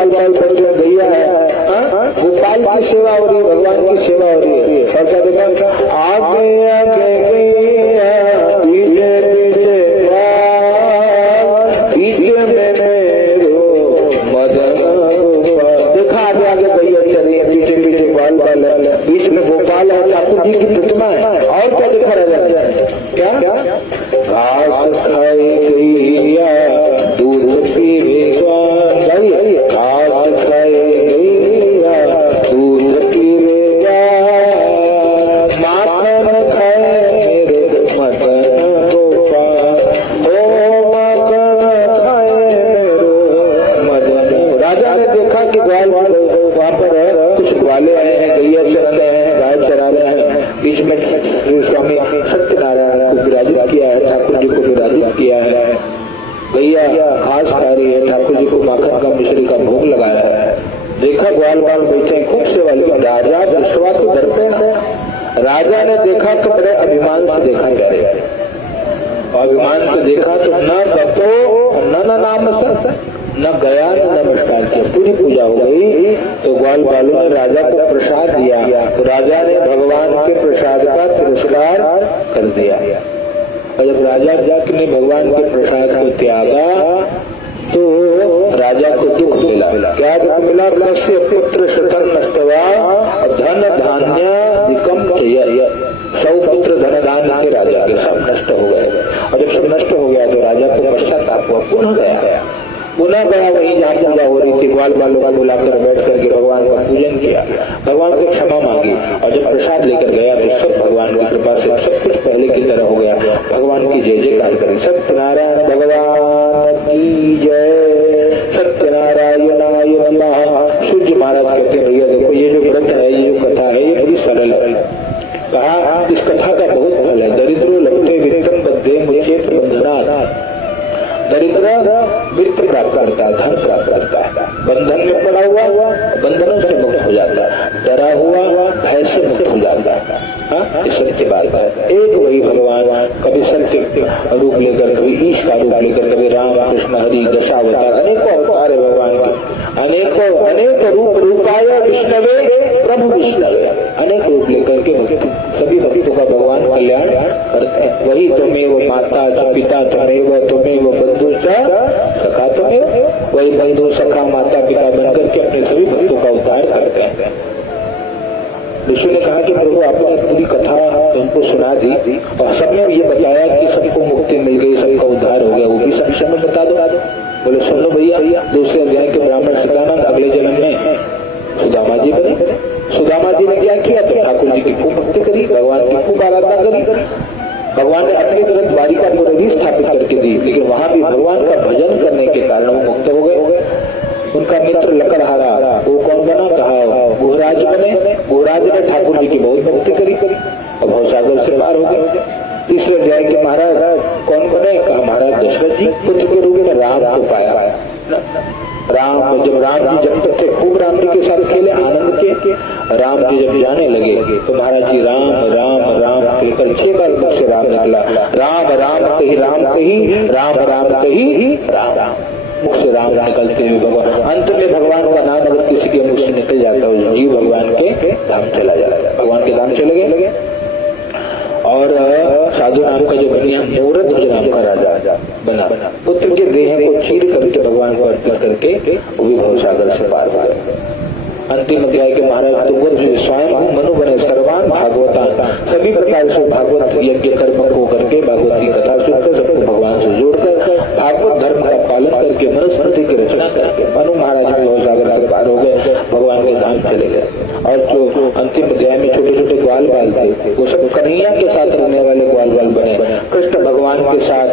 ग्वाल बाल बच्चे गैया है, गोपाल की सेवा हो रही है, भगवान की सेवा हो रही है। और क्या देखा, आगे आगे गैया पीछे पीछे पीछे में मेरो मदन गोपाल। देखा आगे आगे गैया चल रही है, पीछे पीछे ग्वाल बाल है, बीच में गोपाल और ठाकुर जी की प्रतिमा है। और क्या दिखा रहा है, क्या घास खाई गैया दूध पीवे घास खाई गैया दूध पीवे माखन खाए मेरे मदन गोपाल, ओ माखन खाए मेरे मदन। राजा ने देखा कि ग्वाल वहां पर कुछ ग्वाले आए हैं, गैया चरा रहे हैं, गाय चरा रहे हैं। बीच में स्वामी सत्यनारायण को विराजित किया है, ठाकुर जी को विराजित किया है। गैया घास खा रही है, ठाकुर जी को माखन का मिश्री का भोग लगाया है। देखा ग्वाल बाल बैठे खूब सेवा, लेकिन राजा दृष्टवा तो डरते हैं। राजा ने देखा तो बड़े अभिमान से देखा, प्यारे अभिमान से देखा तो न दत्तो न नाम सत न गया न नमस्कार किया, पूरी पूजा हो गई। तो ग्वाल बालों ने राजा को प्रसाद दिया, तो राजा ने भगवान के प्रसाद का तिरस्कार कर दिया। और जब राजा ने भगवान के प्रसाद को त्यागा तो राजा को दुख मिला। क्या दुख मिला? कस्य पुत्र शतर नष्टवा धन धान्य निकम किया, 100 पुत्र धन दान के राजा के सब नष्ट हो गए। और जब सब नष्ट हो गया तो राजा को पश्चाताप हुआ, पुनः गया वहीं जहाँ पूजा हो रही थी। ग्वाल बालों को बुलाकर बैठ करके भगवान का पूजन किया, भगवान को क्षमा मांगी। और जब प्रसाद लेकर गया तो सब भगवान की कृपा से सब कुछ पहले की तरह हो गया। भगवान की जय जयकार करें। सत्यनारायण भगवान की जय, सत्यनारायणाय नमः। सूर्य महाराज कहते हैं, भैया देखो ये जो व्रत है, ये जो कथा है, ये बड़ी सरल है। कहा इस कथा का बहुत फल है। दरिद्रो लभते वित्तम बद्धे मुचेत बंधनात्। दरिद्र वित्त प्राप्त करता है, धन प्राप्त करता है। बंधन में पड़ा हुआ बंधनों से मुक्त हो जाता है, डरा हुआ भय से मुक्त हो जाता है। ये सत्य बात है। एक वही भगवान कभी सत्य रूप लेकर, कभी ईश का रूप लेकर, कभी राम कृष्ण हरि दशावतार, अनेकों अवतार है भगवान के, अनेक रूपाय विष्णवे प्रभु विष्णवे, अनेक रूप लेकर के सभी भक्तों का भगवान कल्याण करते हैं। वही तुमेव माता च पिता तुमेव तुमेव बंधु च सखा तुमेव, वही बंधु सखा माता पिता बनकर के अपने सभी भक्तों का उद्धार करते हैं। ऋषि ने कहा कि प्रभु आपने पूरी कथा तुमको सुना दी और सबने ये बताया कि सबको मुक्ति मिल गई, सबका उद्धार हो गया, वो भी संक्षेप में बता दो। बोले सुन लो भैया, दूसरे अध्याय के ब्राह्मण सिद्धानंद अगले जन्म में सुदामा जी बने। सुदामा जी ने क्या किया? तो ठाकुर जी की खूब भक्ति करी, भगवान की खूब आराधना करी। भगवान ने अपनी तरफ द्वारिकापुर भी स्थापित करके दी, लेकिन वहां भी भगवान का भजन करने के कारण वो मुक्त हो गए। उनका मित्र लकड़हारा वो कौन बना? कहा गुहराज बने। गुहराज ने ठाकुर जी की बहुत भक्ति करी और भवसागर से पार हो गए। तीसरे अध्याय के महाराज कौन बने? कहा महाराज दशरथ जी पुत्र के रूप में राम को पाया। राम जब राम जी जब थे खूब राम जी के साथ खेले, आनंद के। राम जी जब जाने लगे तो महाराज जी राम राम राम कहकर 6 बार मुख से राम निकला। राम राम कही राम कही, राम राम कही राम, मुख से राम निकलते हुए भगवान, अंत में भगवान का नाम अगर किसी के मुख से निकल जाता है उस जीव भगवान के धाम चला जाता है, भगवान के धाम चले गए। और साधु नाम का जो बनिया मूर्धध्वज नाम का राजा बना, पुत्र के देह को चीर करके भगवान को अर्पित करके वो भी भवसागर से पार हो गए। अंतिम अध्याय के महाराज तुंगध्वज स्वयं मनु बने सर्वान भागवता, सभी प्रकार से भागवत यज्ञ कर्म को करके, भागवत की कथा सुनकर सबको भगवान से जोड़कर भागवत धर्म का पालन करके, मनुस्मृति की रचना करके मनु महाराज भी भवसागर से पार हो गए, भगवान के धाम चले गए। और जो अंतिम अध्याय में छोटे छोटे ग्वाल बाल थे वो सब कन्हैया के साथ रहने वाले ग्वाल बाल बने, कृष्ण भगवान के साथ